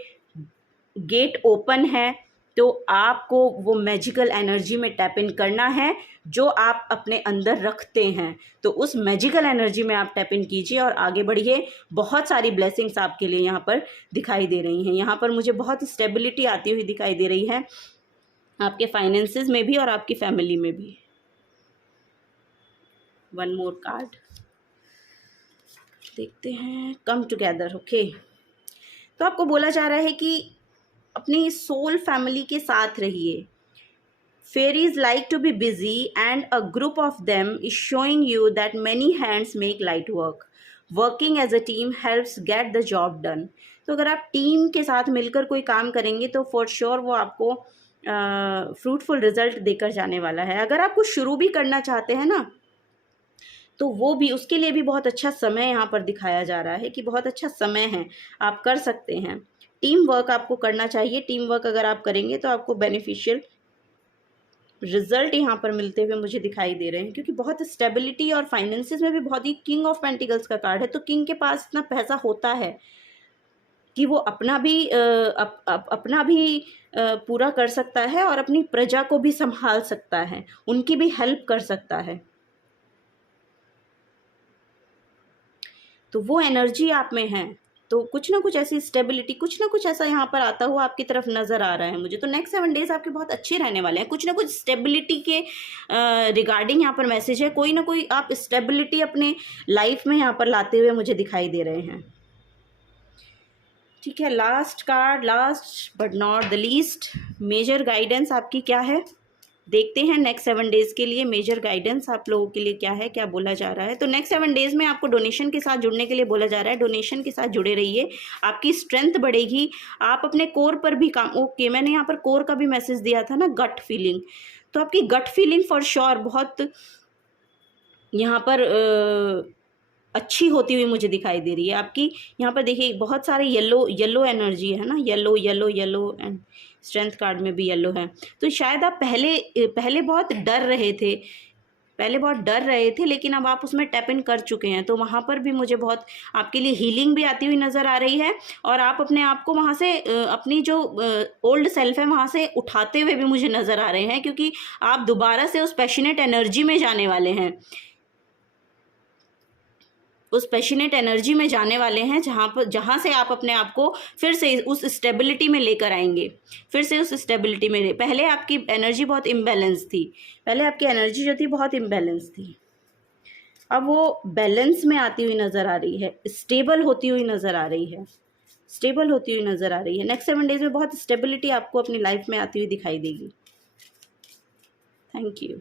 गेट ओपन है। तो आपको वो मैजिकल एनर्जी में टैप इन करना है जो आप अपने अंदर रखते हैं। तो उस मैजिकल एनर्जी में आप टैप इन कीजिए और आगे बढ़िए। बहुत सारी ब्लेसिंग्स आपके लिए यहाँ पर दिखाई दे रही हैं। यहाँ पर मुझे बहुत स्टेबिलिटी आती हुई दिखाई दे रही है, आपके फाइनेंसेस में भी और आपकी फैमिली में भी। वन मोर कार्ड देखते हैं, कम टुगेदर, ओके। तो आपको बोला जा रहा है कि अपनी सोल फैमिली के साथ रहिए। Fairies like to be busy and a group of them is showing you that many hands make light work. Working as a team helps get the job done. तो अगर आप टीम के साथ मिलकर कोई काम करेंगे तो फॉर श्योर वो आपको फ्रूटफुल रिजल्ट देकर जाने वाला है। अगर आप कुछ शुरू भी करना चाहते हैं ना, तो वो भी, उसके लिए भी बहुत अच्छा समय यहाँ पर दिखाया जा रहा है कि बहुत अच्छा समय है, आप कर सकते हैं। टीम वर्क आपको करना चाहिए। टीम वर्क अगर आप करेंगे तो आपको बेनिफिशियल रिजल्ट यहाँ पर मिलते हुए मुझे दिखाई दे रहे हैं, क्योंकि बहुत स्टेबिलिटी और फाइनेंसिस में भी बहुत ही किंग ऑफ पेंटिकल्स का कार्ड है। तो किंग के पास इतना पैसा होता है कि वो अपना भी अपना भी पूरा कर सकता है और अपनी प्रजा को भी संभाल सकता है, उनकी भी हेल्प कर सकता है। तो वो एनर्जी आप में है, तो कुछ ना कुछ ऐसी स्टेबिलिटी, कुछ ना कुछ ऐसा यहाँ पर आता हुआ आपकी तरफ नज़र आ रहा है मुझे। तो नेक्स्ट 7 डेज आपके बहुत अच्छे रहने वाले हैं। कुछ ना कुछ स्टेबिलिटी के रिगार्डिंग यहाँ पर मैसेज है। कोई ना कोई आप स्टेबिलिटी अपने लाइफ में यहाँ पर लाते हुए मुझे दिखाई दे रहे हैं। ठीक है, last card, last but not the least, major guidance आपकी क्या है, देखते हैं नेक्स्ट 7 डेज़ के लिए मेजर गाइडेंस आप लोगों के लिए क्या है, क्या बोला जा रहा है। तो नेक्स्ट 7 डेज़ में आपको डोनेशन के साथ जुड़ने के लिए बोला जा रहा है। डोनेशन के साथ जुड़े रहिए, आपकी स्ट्रेंथ बढ़ेगी, आप अपने कोर पर भी काम। ओके, मैंने यहाँ पर कोर का भी मैसेज दिया था ना, गट फीलिंग। तो आपकी गट फीलिंग फॉर श्योर बहुत यहाँ पर अच्छी होती हुई मुझे दिखाई दे रही है। आपकी यहाँ पर देखिए बहुत सारे येलो एनर्जी है ना, येलो एंड स्ट्रेंथ कार्ड में भी येलो है। तो शायद आप पहले बहुत डर रहे थे, लेकिन अब आप उसमें टैप इन कर चुके हैं। तो वहाँ पर भी मुझे बहुत आपके लिए हीलिंग भी आती हुई नज़र आ रही है, और आप अपने आप को वहाँ से अपनी जो ओल्ड सेल्फ है वहाँ से उठाते हुए भी मुझे नज़र आ रहे हैं, क्योंकि आप दोबारा से उस पैशनेट एनर्जी में जाने वाले हैं, उस पैशनेट एनर्जी में जाने वाले हैं, जहाँ से आप अपने आप को फिर से उस स्टेबिलिटी में लेकर आएंगे, फिर से उस स्टेबिलिटी में। पहले आपकी एनर्जी बहुत इम्बैलेंस थी, पहले आपकी एनर्जी जो थी बहुत इम्बैलेंस थी, अब वो बैलेंस में आती हुई नज़र आ रही है, स्टेबल होती हुई नज़र आ रही है, स्टेबल होती हुई नज़र आ रही है। नेक्स्ट 7 डेज में बहुत स्टेबिलिटी आपको अपनी लाइफ में आती हुई दिखाई देगी। Thank you.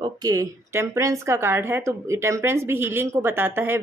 ओके, टेम्परेंस का कार्ड है, तो टेम्परेंस भी हीलिंग को बताता है।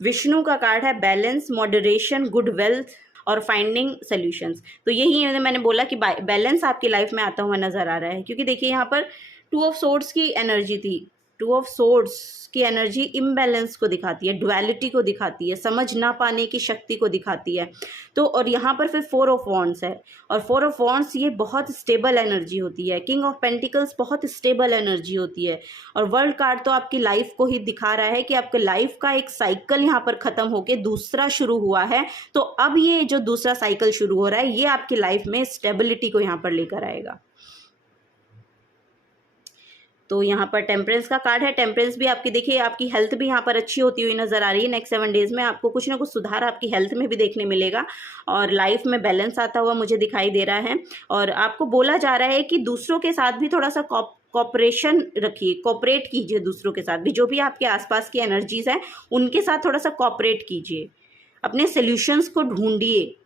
विष्णु का कार्ड है, बैलेंस, मॉडरेशन, गुड वेल्थ और फाइंडिंग सॉल्यूशंस। तो यही मैंने बोला कि बैलेंस आपकी लाइफ में आता हुआ नज़र आ रहा है, क्योंकि देखिए यहाँ पर 2 ऑफ सोर्ड्स की एनर्जी थी। 2 ऑफ सोर्ड्स की एनर्जी इम्बैलेंस को दिखाती है, डुअलिटी को दिखाती है, समझ ना पाने की शक्ति को दिखाती है। तो और यहाँ पर फिर 4 ऑफ वॉन्ड्स है, और 4 ऑफ वॉन्ड्स ये बहुत स्टेबल एनर्जी होती है। किंग ऑफ पेंटिकल्स बहुत स्टेबल एनर्जी होती है, और वर्ल्ड कार्ड तो आपकी लाइफ को ही दिखा रहा है कि आपके लाइफ का एक साइकिल यहाँ पर ख़त्म होके दूसरा शुरू हुआ है। तो अब ये जो दूसरा साइकिल शुरू हो रहा है, ये आपकी लाइफ में स्टेबिलिटी को यहाँ पर लेकर आएगा। तो यहाँ पर टेम्परेंस का कार्ड है। टेम्परेंस भी आपकी देखिए, आपकी हेल्थ भी यहाँ पर अच्छी होती हुई नज़र आ रही है। नेक्स्ट 7 डेज़ में आपको कुछ ना कुछ सुधार आपकी हेल्थ में भी देखने मिलेगा, और लाइफ में बैलेंस आता हुआ मुझे दिखाई दे रहा है। और आपको बोला जा रहा है कि दूसरों के साथ भी थोड़ा सा कॉपरेशन रखिए, कॉपरेट कीजिए दूसरों के साथ भी। जो भी आपके आसपास की एनर्जीज़ हैं उनके साथ थोड़ा सा कॉपरेट कीजिए, अपने सोल्यूशंस को ढूंढिए,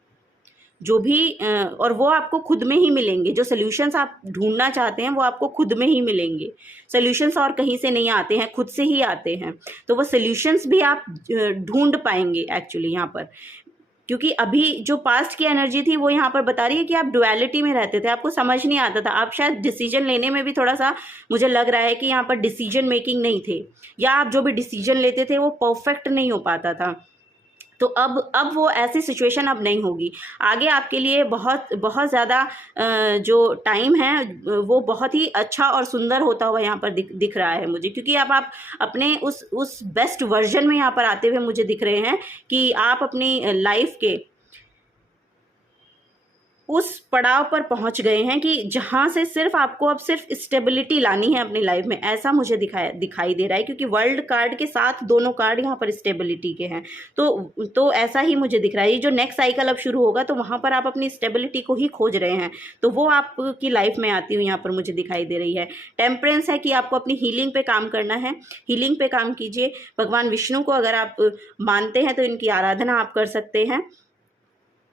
जो भी और वो आपको खुद में ही मिलेंगे। जो सोल्यूशंस आप ढूंढना चाहते हैं वो आपको खुद में ही मिलेंगे। सोल्यूशंस और कहीं से नहीं आते हैं, खुद से ही आते हैं। तो वो सोल्यूशंस भी आप ढूंढ पाएंगे एक्चुअली यहाँ पर, क्योंकि अभी जो पास्ट की एनर्जी थी वो यहाँ पर बता रही है कि आप डुअलिटी में रहते थे, आपको समझ नहीं आता था, आप शायद डिसीजन लेने में भी थोड़ा सा मुझे लग रहा है कि यहाँ पर डिसीजन मेकिंग नहीं थे, या आप जो भी डिसीजन लेते थे वो परफेक्ट नहीं हो पाता था। तो अब वो ऐसी सिचुएशन अब नहीं होगी। आगे आपके लिए बहुत बहुत ज़्यादा जो टाइम है वो बहुत ही अच्छा और सुंदर होता हुआ यहाँ पर दिख रहा है मुझे, क्योंकि अब आप अपने उस बेस्ट वर्जन में यहाँ पर आते हुए मुझे दिख रहे हैं कि आप अपनी लाइफ के उस पड़ाव पर पहुंच गए हैं कि जहां से सिर्फ आपको अब सिर्फ स्टेबिलिटी लानी है अपनी लाइफ में, ऐसा मुझे दिखाई दे रहा है। क्योंकि वर्ल्ड कार्ड के साथ दोनों कार्ड यहाँ पर स्टेबिलिटी के हैं, तो ऐसा ही मुझे दिख रहा है। ये जो नेक्स्ट साइकिल अब शुरू होगा तो वहाँ पर आप अपनी स्टेबिलिटी को ही खोज रहे हैं, तो वो आपकी लाइफ में आती हुई यहाँ पर मुझे दिखाई दे रही है। टेम्परेंस है कि आपको अपनी हीलिंग पे काम करना है, हीलिंग पे काम कीजिए। भगवान विष्णु को अगर आप मानते हैं तो इनकी आराधना आप कर सकते हैं,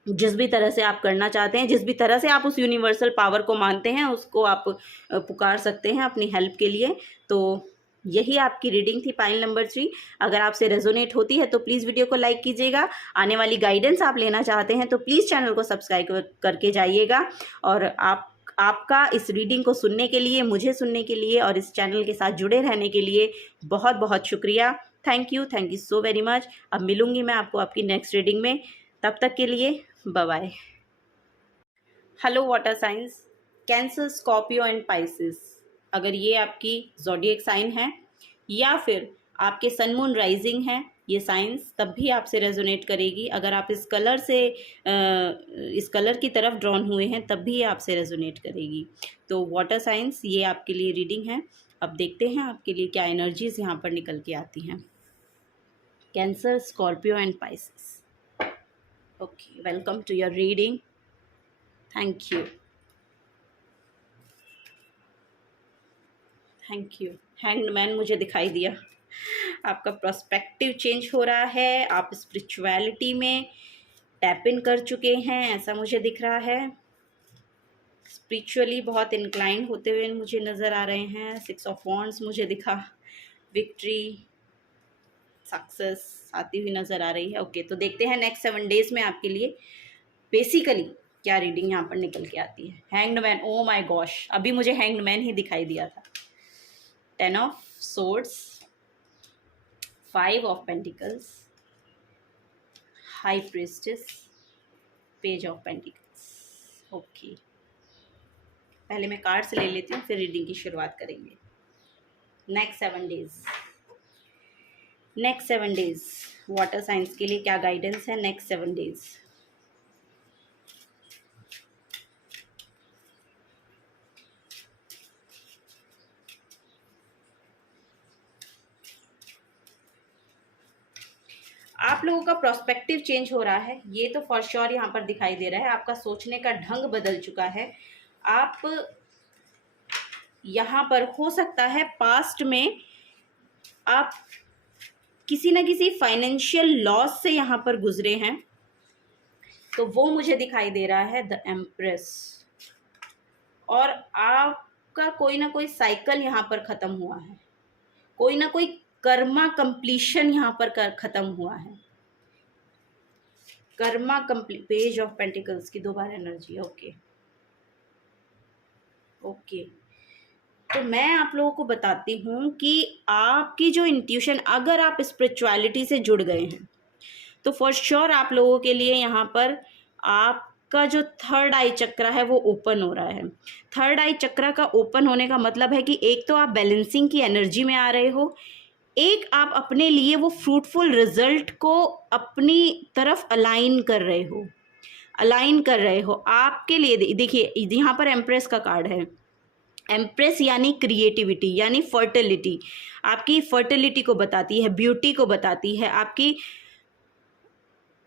जिस भी तरह से आप करना चाहते हैं, जिस भी तरह से आप उस यूनिवर्सल पावर को मानते हैं उसको आप पुकार सकते हैं अपनी हेल्प के लिए। तो यही आपकी रीडिंग थी, पाइल नंबर 3। अगर आपसे रेजोनेट होती है तो प्लीज़ वीडियो को लाइक कीजिएगा। आने वाली गाइडेंस आप लेना चाहते हैं तो प्लीज़ चैनल को सब्सक्राइब करके जाइएगा। और आपका इस रीडिंग को सुनने के लिए, मुझे सुनने के लिए और इस चैनल के साथ जुड़े रहने के लिए बहुत बहुत शुक्रिया। Thank you so very much. अब मिलूंगी मैं आपको आपकी नेक्स्ट रीडिंग में, तब तक के लिए bye bye. Hello water signs, Cancer, Scorpio and Pisces, अगर ये आपकी ज़ोडिएक साइन है या फिर आपके सन मून राइजिंग है ये साइंस, तब भी आपसे रेजोनेट करेगी। अगर आप इस कलर की तरफ ड्रॉन हुए हैं तब भी ये आपसे रेजोनेट करेगी। तो वाटर साइंस ये आपके लिए रीडिंग है। अब देखते हैं आपके लिए क्या एनर्जीज यहाँ पर निकल के आती हैं। Cancer, Scorpio and Pisces. Okay, welcome to your reading. Thank you, thank you. Hanged man मुझे दिखाई दिया। आपका प्रोस्पेक्टिव चेंज हो रहा है, आप स्पिरिचुअलिटी में टैप इन कर चुके हैं ऐसा मुझे दिख रहा है। स्पिरिचुअली बहुत इंक्लाइन होते हुए मुझे नज़र आ रहे हैं। 6 ऑफ वॉन्ड्स मुझे दिखा, विक्ट्री, सक्सेस आती हुई नज़र आ रही है। ओके, तो देखते हैं नेक्स्ट 7 डेज़ में आपके लिए बेसिकली क्या रीडिंग यहाँ पर निकल के आती है। Hanged man, oh my gosh, अभी मुझे हैंग्ड मैन ही दिखाई दिया था। 10 of swords, 5 of pentacles, high priestess, page of pentacles. Okay, पहले मैं कार्ड्स ले लेती हूँ फिर रीडिंग की शुरुआत करेंगे। नेक्स्ट 7 डेज वाटर साइंस के लिए क्या गाइडेंस है नेक्स्ट 7 डेज। आप लोगों का प्रोस्पेक्टिव चेंज हो रहा है, ये तो फॉर श्योर यहाँ पर दिखाई दे रहा है। आपका सोचने का ढंग बदल चुका है। आप यहाँ पर हो सकता है पास्ट में आप किसी न किसी फाइनेंशियल लॉस से यहाँ पर गुजरे हैं, तो वो मुझे दिखाई दे रहा है द एम्प्रेस। और आपका कोई ना कोई साइकिल यहाँ पर ख़त्म हुआ है, कोई ना कोई कर्मा कंप्लीशन यहाँ पर ख़त्म हुआ है। Karma complete, page of pentacles की 2 बार एनर्जी। ओके ओके, तो मैं आप लोगों को बताती हूँ कि आपकी जो इंट्यूशन, अगर आप स्पिरिचुअलिटी से जुड़ गए हैं तो फॉर श्योर आप लोगों के लिए यहाँ पर आपका जो थर्ड आई चक्र है वो ओपन हो रहा है। थर्ड आई चक्र का ओपन होने का मतलब है कि एक तो आप बैलेंसिंग की एनर्जी में आ रहे हो, एक आप अपने लिए वो फ्रूटफुल रिजल्ट को अपनी तरफ अलाइन कर रहे हो आपके लिए। देखिए यहाँ पर एम्प्रेस का कार्ड है। एम्प्रेस यानी क्रिएटिविटी, यानी फर्टिलिटी, आपकी फर्टिलिटी को बताती है, ब्यूटी को बताती है, आपकी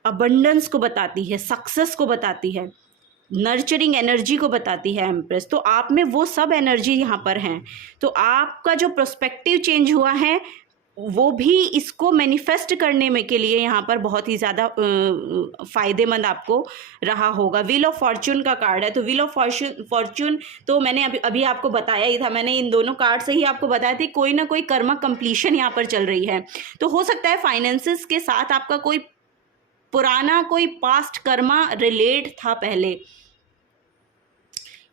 अबंडेंस को बताती है, सक्सेस को बताती है, नर्चरिंग एनर्जी को बताती है एम्प्रेस। तो आप में वो सब एनर्जी यहाँ पर हैं। तो आपका जो पर्सपेक्टिव चेंज हुआ है वो भी इसको मैनिफेस्ट करने में के लिए यहाँ पर बहुत ही ज़्यादा फ़ायदेमंद आपको रहा होगा। व्हील ऑफ फॉर्चून का कार्ड है, तो व्हील ऑफ फॉर्चून तो मैंने अभी आपको बताया ही था। मैंने इन दोनों कार्ड से ही आपको बताया था कोई ना कोई कर्मा कंप्लीशन यहाँ पर चल रही है। तो हो सकता है फाइनेंसेस के साथ आपका कोई पुराना कोई पास्ट कर्मा रिलेट था पहले,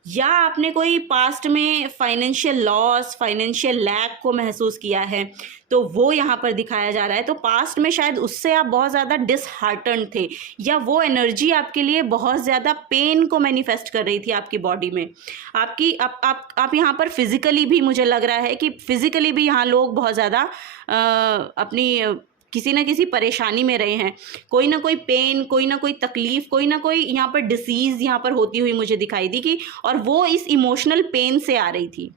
या आपने कोई पास्ट में फाइनेंशियल लॉस, फाइनेंशियल लैक को महसूस किया है, तो वो यहाँ पर दिखाया जा रहा है। तो पास्ट में शायद उससे आप बहुत ज़्यादा डिसहार्टन थे, या वो एनर्जी आपके लिए बहुत ज़्यादा पेन को मैनिफेस्ट कर रही थी आपकी बॉडी में। आपकी आप यहाँ पर फिज़िकली भी, मुझे लग रहा है कि फिज़िकली भी यहाँ लोग बहुत ज़्यादा अपनी किसी न किसी परेशानी में रहे हैं। कोई ना कोई पेन, कोई ना कोई तकलीफ़, कोई ना कोई यहाँ पर डिसीज़ यहाँ पर होती हुई मुझे दिखाई दी कि, और वो इस इमोशनल पेन से आ रही थी।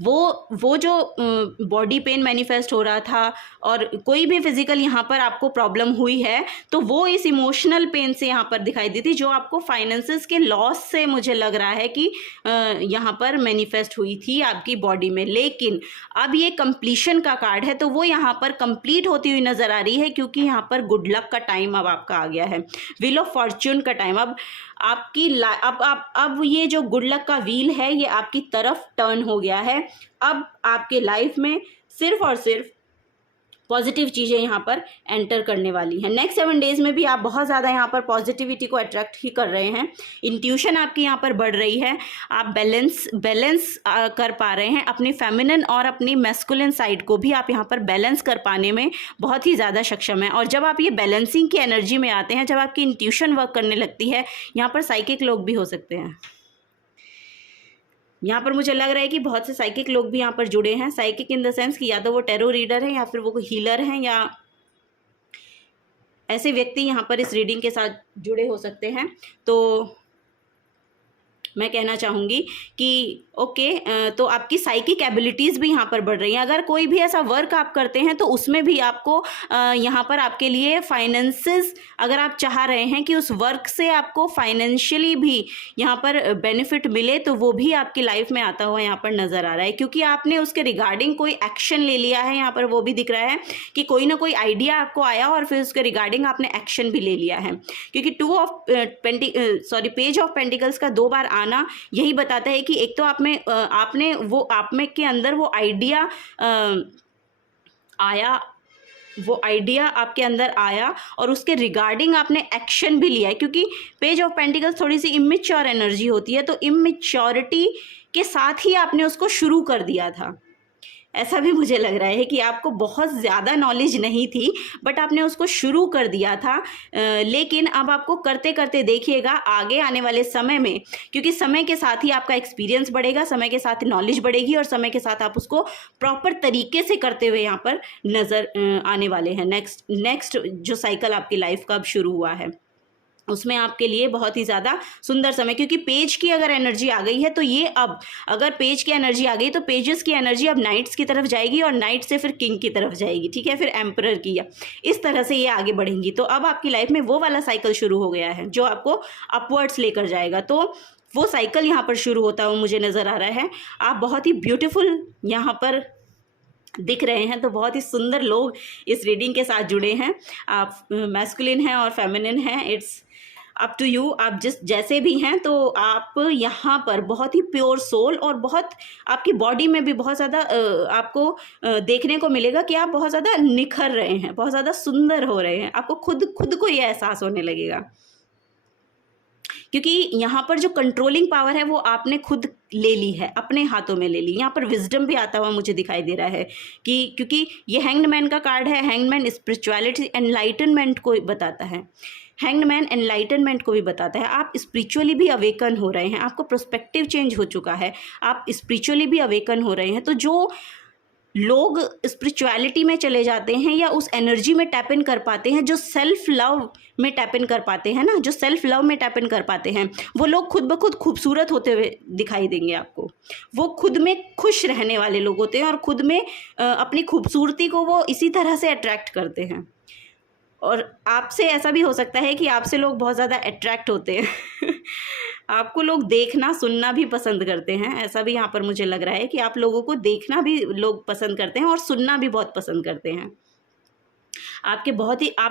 वो जो बॉडी पेन मैनिफेस्ट हो रहा था, और कोई भी फिज़िकल यहाँ पर आपको प्रॉब्लम हुई है, तो वो इस इमोशनल पेन से यहाँ पर दिखाई दी थी, जो आपको फाइनेंसेस के लॉस से मुझे लग रहा है कि यहाँ पर मैनिफेस्ट हुई थी आपकी बॉडी में। लेकिन अब ये कंप्लीशन का कार्ड है, तो वो यहाँ पर कंप्लीट होती हुई नज़र आ रही है, क्योंकि यहाँ पर गुड लक का टाइम अब आपका आ गया है। व्हील ऑफ फॉर्चून का टाइम अब आपकी अब ये जो गुड लक का व्हील है ये आपकी तरफ टर्न हो गया है। अब आपके लाइफ में सिर्फ और सिर्फ पॉजिटिव चीज़ें यहाँ पर एंटर करने वाली हैं। नेक्स्ट 7 डेज़ में भी आप बहुत ज़्यादा यहाँ पर पॉजिटिविटी को अट्रैक्ट ही कर रहे हैं। इंट्यूशन आपकी यहाँ पर बढ़ रही है। आप बैलेंस कर पा रहे हैं अपनी फेमिनिन और अपनी मैस्कुलिन साइड को भी आप यहाँ पर बैलेंस कर पाने में बहुत ही ज़्यादा सक्षम है। और जब आप ये बैलेंसिंग की एनर्जी में आते हैं, जब आपकी इंट्यूशन वर्क करने लगती है, यहाँ पर साइकिक लोग भी हो सकते हैं। यहाँ पर मुझे लग रहा है कि बहुत से साइकिक लोग भी यहाँ पर जुड़े हैं। साइकिक इन द सेंस कि या तो वो टैरो रीडर है या फिर वो हीलर हैं, या ऐसे व्यक्ति यहाँ पर इस रीडिंग के साथ जुड़े हो सकते हैं। तो मैं कहना चाहूँगी कि ओके, तो आपकी साइकिक एबिलिटीज़ भी यहाँ पर बढ़ रही हैं। अगर कोई भी ऐसा वर्क आप करते हैं तो उसमें भी आपको यहाँ पर आपके लिए फाइनेंसेस, अगर आप चाह रहे हैं कि उस वर्क से आपको फाइनेंशियली भी यहाँ पर बेनिफिट मिले, तो वो भी आपकी लाइफ में आता हुआ यहाँ पर नज़र आ रहा है, क्योंकि आपने उसके रिगार्डिंग कोई एक्शन ले लिया है। यहाँ पर वो भी दिख रहा है कि कोई ना कोई आइडिया आपको आया और फिर उसके रिगार्डिंग आपने एक्शन भी ले लिया है, क्योंकि पेज ऑफ पेंटिकल्स का 2 बार आना यही बताता है कि एक तो आप में के अंदर वो आइडिया आया, वो आइडिया आपके अंदर आया और उसके रिगार्डिंग आपने एक्शन भी लिया है, क्योंकि पेज ऑफ पेंटिकल्स थोड़ी सी इमेच्योर एनर्जी होती है, तो इमेच्योरिटी के साथ ही आपने उसको शुरू कर दिया था। ऐसा भी मुझे लग रहा है कि आपको बहुत ज़्यादा नॉलेज नहीं थी, बट आपने उसको शुरू कर दिया था, लेकिन अब आपको करते करते देखिएगा आगे आने वाले समय में, क्योंकि समय के साथ ही आपका एक्सपीरियंस बढ़ेगा, समय के साथ नॉलेज बढ़ेगी और समय के साथ आप उसको प्रॉपर तरीके से करते हुए यहाँ पर नज़र आने वाले हैं। नेक्स्ट जो साइकिल आपकी लाइफ का अब शुरू हुआ है उसमें आपके लिए बहुत ही ज़्यादा सुंदर समय, क्योंकि पेज की अगर एनर्जी आ गई है तो ये अब अगर पेज की एनर्जी आ गई तो पेजेस की एनर्जी अब नाइट्स की तरफ जाएगी और नाइट से फिर किंग की तरफ जाएगी, ठीक है, फिर एम्परर की, या इस तरह से ये आगे बढ़ेंगी। तो अब आपकी लाइफ में वो वाला साइकिल शुरू हो गया है जो आपको अपवर्ड्स लेकर जाएगा। तो वो साइकिल यहाँ पर शुरू होता हुआ मुझे नज़र आ रहा है। आप बहुत ही ब्यूटीफुल यहाँ पर दिख रहे हैं, तो बहुत ही सुंदर लोग इस रीडिंग के साथ जुड़े हैं। आप मैस्कुलिन हैं और फेमिनिन हैं, इट्स अप टू यू, आप जैसे भी हैं। तो आप यहाँ पर बहुत ही प्योर सोल और बहुत आपकी बॉडी में भी बहुत ज़्यादा आपको देखने को मिलेगा कि आप बहुत ज़्यादा निखर रहे हैं, बहुत ज़्यादा सुंदर हो रहे हैं। आपको खुद को ये एहसास होने लगेगा, क्योंकि यहाँ पर जो कंट्रोलिंग पावर है वो आपने खुद ले ली है, अपने हाथों में ले ली। यहाँ पर विजडम भी आता हुआ मुझे दिखाई दे रहा है कि क्योंकि ये हैंग्ड मैन का कार्ड है। हैंग्ड मैन स्पिरिचुअलिटी, एनलाइटनमेंट को बताता है। हैंग्ड मैन एनलाइटनमेंट को भी बताता है। आप स्पिरिचुअली भी अवेकन हो रहे हैं, आपको पर्सपेक्टिव चेंज हो चुका है, आप स्पिरिचुअली भी अवेकन हो रहे हैं। तो जो लोग स्पिरिचुअलिटी में चले जाते हैं या उस एनर्जी में टैप इन कर पाते हैं, जो सेल्फ लव में टैप इन कर पाते हैं ना, जो सेल्फ लव में टैप इन कर पाते हैं, वो लोग खुद ब खुद खूबसूरत होते हुए दिखाई देंगे आपको। वो खुद में खुश रहने वाले लोग होते हैं और खुद में अपनी खूबसूरती को वो इसी तरह से अट्रैक्ट करते हैं। और आपसे ऐसा भी हो सकता है कि आपसे लोग बहुत ज़्यादा अट्रैक्ट होते हैं आपको लोग देखना सुनना भी पसंद करते हैं। ऐसा भी यहाँ पर मुझे लग रहा है कि आप लोगों को देखना भी लोग पसंद करते हैं और सुनना भी बहुत पसंद करते हैं। आप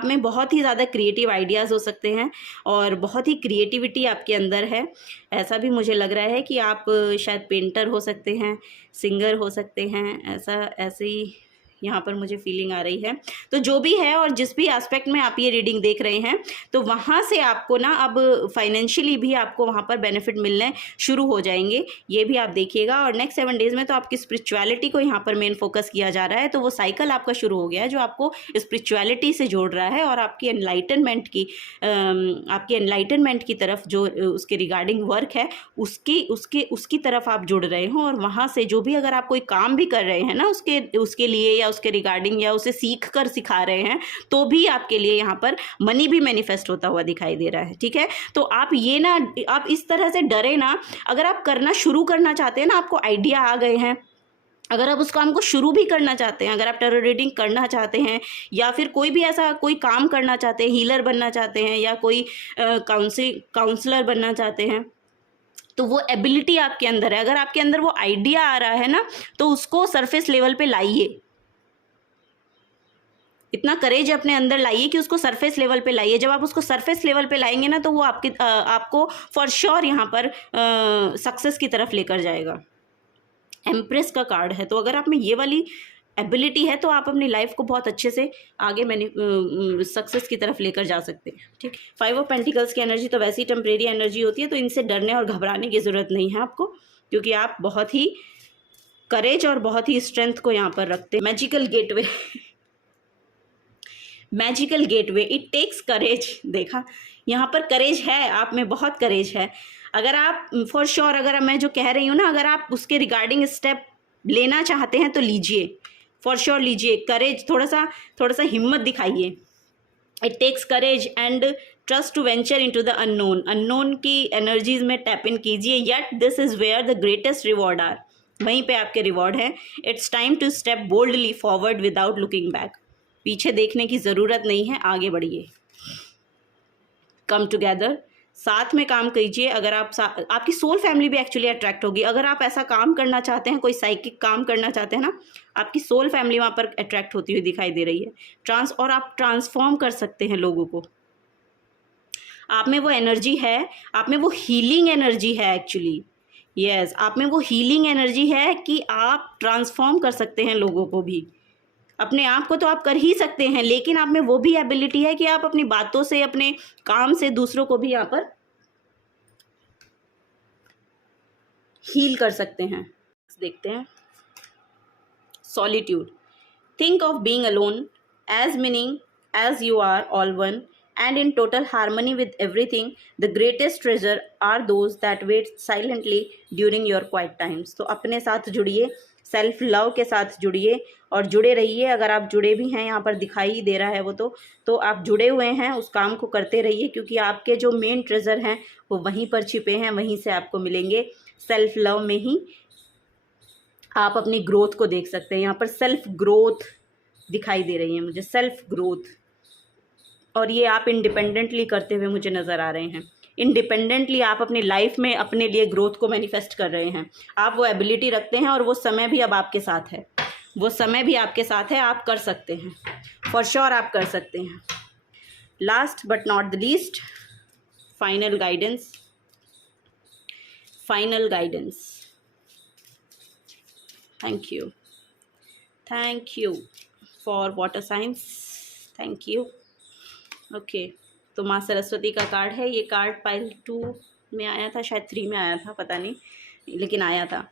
में बहुत ही ज़्यादा क्रिएटिव आइडियाज़ हो सकते हैं और बहुत ही क्रिएटिविटी आपके अंदर है। ऐसा भी मुझे लग रहा है कि आप शायद पेंटर हो सकते हैं, सिंगर हो सकते हैं, ऐसे ही यहाँ पर मुझे फीलिंग आ रही है। तो जो भी है और जिस भी एस्पेक्ट में आप ये रीडिंग देख रहे हैं, तो वहाँ से आपको ना अब फाइनेंशियली भी आपको वहाँ पर बेनिफिट मिलने शुरू हो जाएंगे, ये भी आप देखिएगा। और नेक्स्ट 7 डेज़ में तो आपकी स्पिरिचुअलिटी को यहाँ पर मेन फोकस किया जा रहा है। तो वो साइकिल आपका शुरू हो गया है जो आपको स्पिरिचुअलिटी से जोड़ रहा है और आपकी एनलाइटनमेंट की तरफ जो उसके रिगार्डिंग वर्क है उसकी तरफ आप जुड़ रहे हो। और वहाँ से जो भी अगर आप कोई काम भी कर रहे हैं ना उसके लिए या उसके रिगार्डिंग या उसे सीख कर सिखा रहे हैं, तो भी आपके लिए यहाँ पर मनी भी मैनिफेस्ट होता हुआ दिखाई दे रहा है, ठीक है। तो आप इस तरह से डरे ना, अगर आप करना शुरू करना चाहते हैं ना, आपको आइडिया आ गए हैं, अगर आप उस काम को शुरू भी करना चाहते हैं, अगर आप टैरो रीडिंग करना चाहते हैं या फिर कोई भी ऐसा कोई काम करना चाहते हैं, हीलर बनना चाहते हैं या कोई काउंसलर बनना चाहते हैं, तो वो एबिलिटी आपके अंदर है। अगर आपके अंदर वो आइडिया आ रहा है ना, तो उसको सरफेस लेवल पे लाइए, इतना करेज अपने अंदर लाइए कि उसको सरफेस लेवल पे लाइए। जब आप उसको सरफेस लेवल पे लाएंगे ना, तो वो आपको फॉर श्योर यहाँ पर सक्सेस की तरफ लेकर जाएगा। एम्प्रेस का कार्ड है, तो अगर आप में ये वाली एबिलिटी है तो आप अपनी लाइफ को बहुत अच्छे से आगे सक्सेस की तरफ लेकर जा सकते हैं, ठीक। 5 ऑफ पेंटिकल्स की एनर्जी तो वैसी टेम्परेरी एनर्जी होती है, तो इनसे डरने और घबराने की ज़रूरत नहीं है आपको, क्योंकि आप बहुत ही करेज और बहुत ही स्ट्रेंथ को यहाँ पर रखते हैं। Magical gateway it takes courage, देखा, यहाँ पर करेज है, आप में बहुत करेज है। अगर आप फॉर श्योर, अगर मैं जो कह रही हूँ ना, अगर आप उसके रिगार्डिंग स्टेप लेना चाहते हैं तो लीजिए, फॉर श्योर लीजिए। करेज, थोड़ा सा हिम्मत दिखाइए। It takes courage and trust to venture into the unknown. Unknown की एनर्जीज में टैप इन कीजिए। Yet this is where the greatest reward are. वहीं पे आपके रिवॉर्ड है। It's time to step boldly forward without looking back. पीछे देखने की ज़रूरत नहीं है, आगे बढ़िए। कम टुगेदर, साथ में काम कीजिए। अगर आप आपकी सोल फैमिली भी एक्चुअली अट्रैक्ट होगी। अगर आप ऐसा काम करना चाहते हैं, कोई साइकिक काम करना चाहते हैं ना, आपकी सोल फैमिली वहाँ पर अट्रैक्ट होती हुई दिखाई दे रही है। और आप ट्रांसफॉर्म कर सकते हैं लोगों को। आप में वो एनर्जी है, आप में वो हीलिंग एनर्जी है एक्चुअली। यस, आप में वो हीलिंग एनर्जी है कि आप ट्रांसफॉर्म कर सकते हैं लोगों को भी। अपने आप को तो आप कर ही सकते हैं, लेकिन आप में वो भी एबिलिटी है कि आप अपनी बातों से, अपने काम से दूसरों को भी यहाँ पर हील कर सकते हैं। देखते हैं। Solitude, think of being alone as meaning as you are all one and in total harmony with everything. The greatest treasure are those that wait silently during your quiet times. तो अपने साथ जुड़िए, self love के साथ जुड़िए और जुड़े रहिए। अगर आप जुड़े भी हैं, यहाँ पर दिखाई दे रहा है वो तो आप जुड़े हुए हैं, उस काम को करते रहिए, क्योंकि आपके जो मेन ट्रेजर हैं वो वहीं पर छिपे हैं, वहीं से आपको मिलेंगे। सेल्फ लव में ही आप अपनी ग्रोथ को देख सकते हैं। यहाँ पर सेल्फ ग्रोथ दिखाई दे रही है मुझे, सेल्फ ग्रोथ। और ये आप इंडिपेंडेंटली करते हुए मुझे नज़र आ रहे हैं। इंडिपेंडेंटली आप अपनी लाइफ में अपने लिए ग्रोथ को मैनिफेस्ट कर रहे हैं। आप वो एबिलिटी रखते हैं और वो समय भी अब आपके साथ है। वो समय भी आपके साथ है, आप कर सकते हैं, फॉर श्योर आप कर सकते हैं। Last but not the least, final guidance. Final guidance. Thank you for water science. Thank you. Okay, तो माँ सरस्वती का कार्ड है। ये कार्ड पाइल 2 में आया था, शायद 3 में आया था, पता नहीं, लेकिन आया था।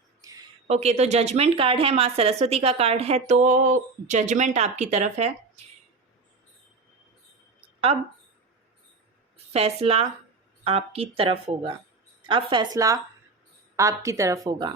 ओके, तो जजमेंट कार्ड है, माँ सरस्वती का कार्ड है, तो जजमेंट आपकी तरफ है। अब फैसला आपकी तरफ होगा। अब फैसला आपकी तरफ होगा।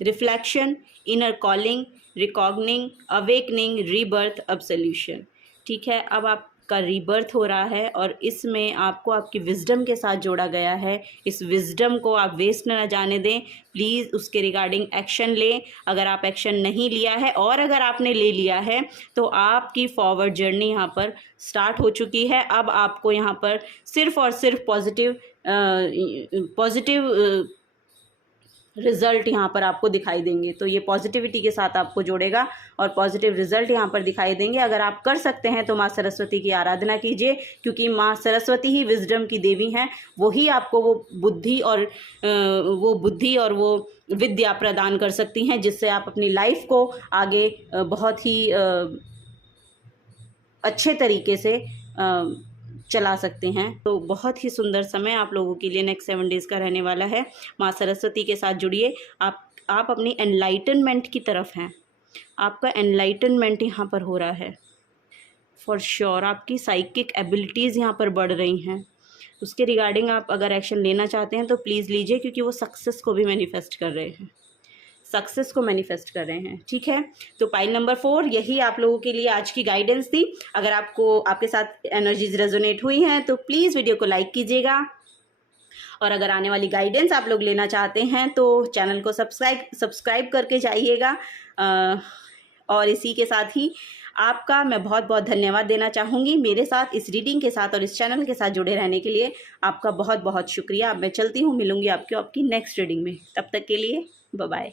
Reflection, inner calling, recognizing, awakening, rebirth, absolution. ठीक है, अब आपका रीबर्थ हो रहा है और इसमें आपको आपकी विजडम के साथ जोड़ा गया है। इस विजडम को आप वेस्ट न जाने दें। प्लीज़ उसके रिगार्डिंग एक्शन लें। अगर आप एक्शन नहीं लिया है और अगर आपने ले लिया है तो आपकी फॉरवर्ड जर्नी यहाँ पर स्टार्ट हो चुकी है। अब आपको यहाँ पर सिर्फ और सिर्फ पॉजिटिव रिज़ल्ट यहाँ पर आपको दिखाई देंगे। तो ये पॉजिटिविटी के साथ आपको जोड़ेगा और पॉजिटिव रिज़ल्ट यहाँ पर दिखाई देंगे। अगर आप कर सकते हैं तो माँ सरस्वती की आराधना कीजिए, क्योंकि माँ सरस्वती ही विजडम की देवी हैं। वही आपको वो बुद्धि और वो विद्या प्रदान कर सकती हैं, जिससे आप अपनी लाइफ को आगे बहुत ही अच्छे तरीके से चला सकते हैं। तो बहुत ही सुंदर समय आप लोगों के लिए नेक्स्ट 7 डेज़ का रहने वाला है। माँ सरस्वती के साथ जुड़िए। आप अपनी एनलाइटनमेंट की तरफ हैं। आपका एनलाइटनमेंट यहाँ पर हो रहा है फॉर श्योर। आपकी साइकिक एबिलिटीज़ यहाँ पर बढ़ रही हैं। उसके रिगार्डिंग आप अगर एक्शन लेना चाहते हैं तो प्लीज़ लीजिए, क्योंकि वो सक्सेस को भी मैनिफेस्ट कर रहे हैं, सक्सेस को मैनिफेस्ट कर रहे हैं। ठीक है, तो पाइल नंबर 4 यही आप लोगों के लिए आज की गाइडेंस थी। अगर आपको आपके साथ एनर्जीज रेजोनेट हुई हैं तो प्लीज़ वीडियो को लाइक कीजिएगा, और अगर आने वाली गाइडेंस आप लोग लेना चाहते हैं तो चैनल को सब्सक्राइब करके जाइएगा। और इसी के साथ ही आपका मैं बहुत बहुत धन्यवाद देना चाहूँगी मेरे साथ इस रीडिंग के साथ और इस चैनल के साथ जुड़े रहने के लिए। आपका बहुत बहुत शुक्रिया। अब मैं चलती हूँ, मिलूँगी आपको आपकी नेक्स्ट रीडिंग में। तब तक के लिए बाय बाय।